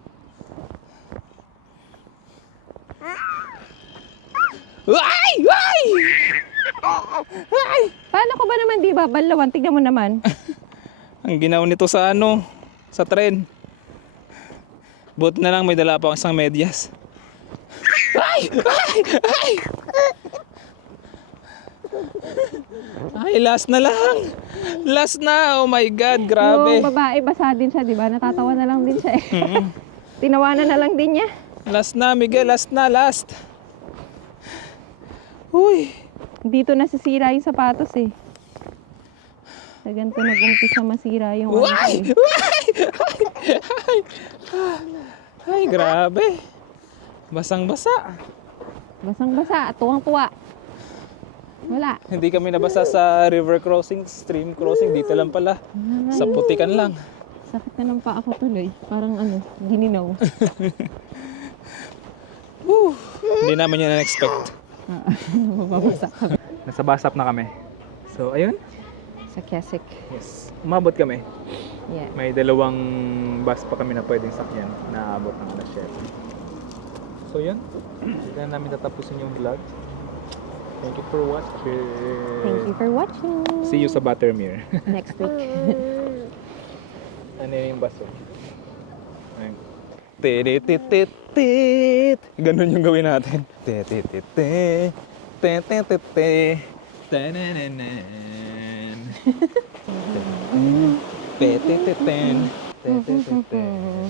Ay! Ay! Ay! Paano ko ba naman di ba banlawan? Tignan mo naman. Ang ginaw nito sa ano, sa tren. Buti na lang may dala pa akong isang medyas. Ay! Ay! Ay! Ay, last na lang. Last na. Oh my God, grabe. Yung babae, basa din siya, di ba? Natatawa na lang din siya eh. Tinawanan na lang din niya. Last na, Miguel. Last na, last. Uy. Dito nasisira yung sapatos eh. Sa ganito nag-umpisa masira yung ano Ay! eh. Ay! Ay, grabe. Basang-basa. Basang-basa, tuwang-tuwa. Wala. Hindi kami nabasa sa river crossing, stream crossing. Dito lang pala. Sa putikan lang. Sakit na ng paa ko tuloy. Parang ano, gininaw. Hindi namin yan na-expect. Mababasa kami. Nasa basap na kami. So, ayun. Sa Keswick. Yes. Umabot kami. Yeah. May dalawang bus pa kami na pwedeng sakyan na abot ng alas 7. So, yun. Hindi na namin tatapusin yung vlog. Thank you for watching. Thank you for watching. See you sa Buttermere. Next week. Ano yung baso? Ayun. Tititititit. Ganun yung gawin natin. Titititit. Titititit. Tanananan. Titititin. Titititin.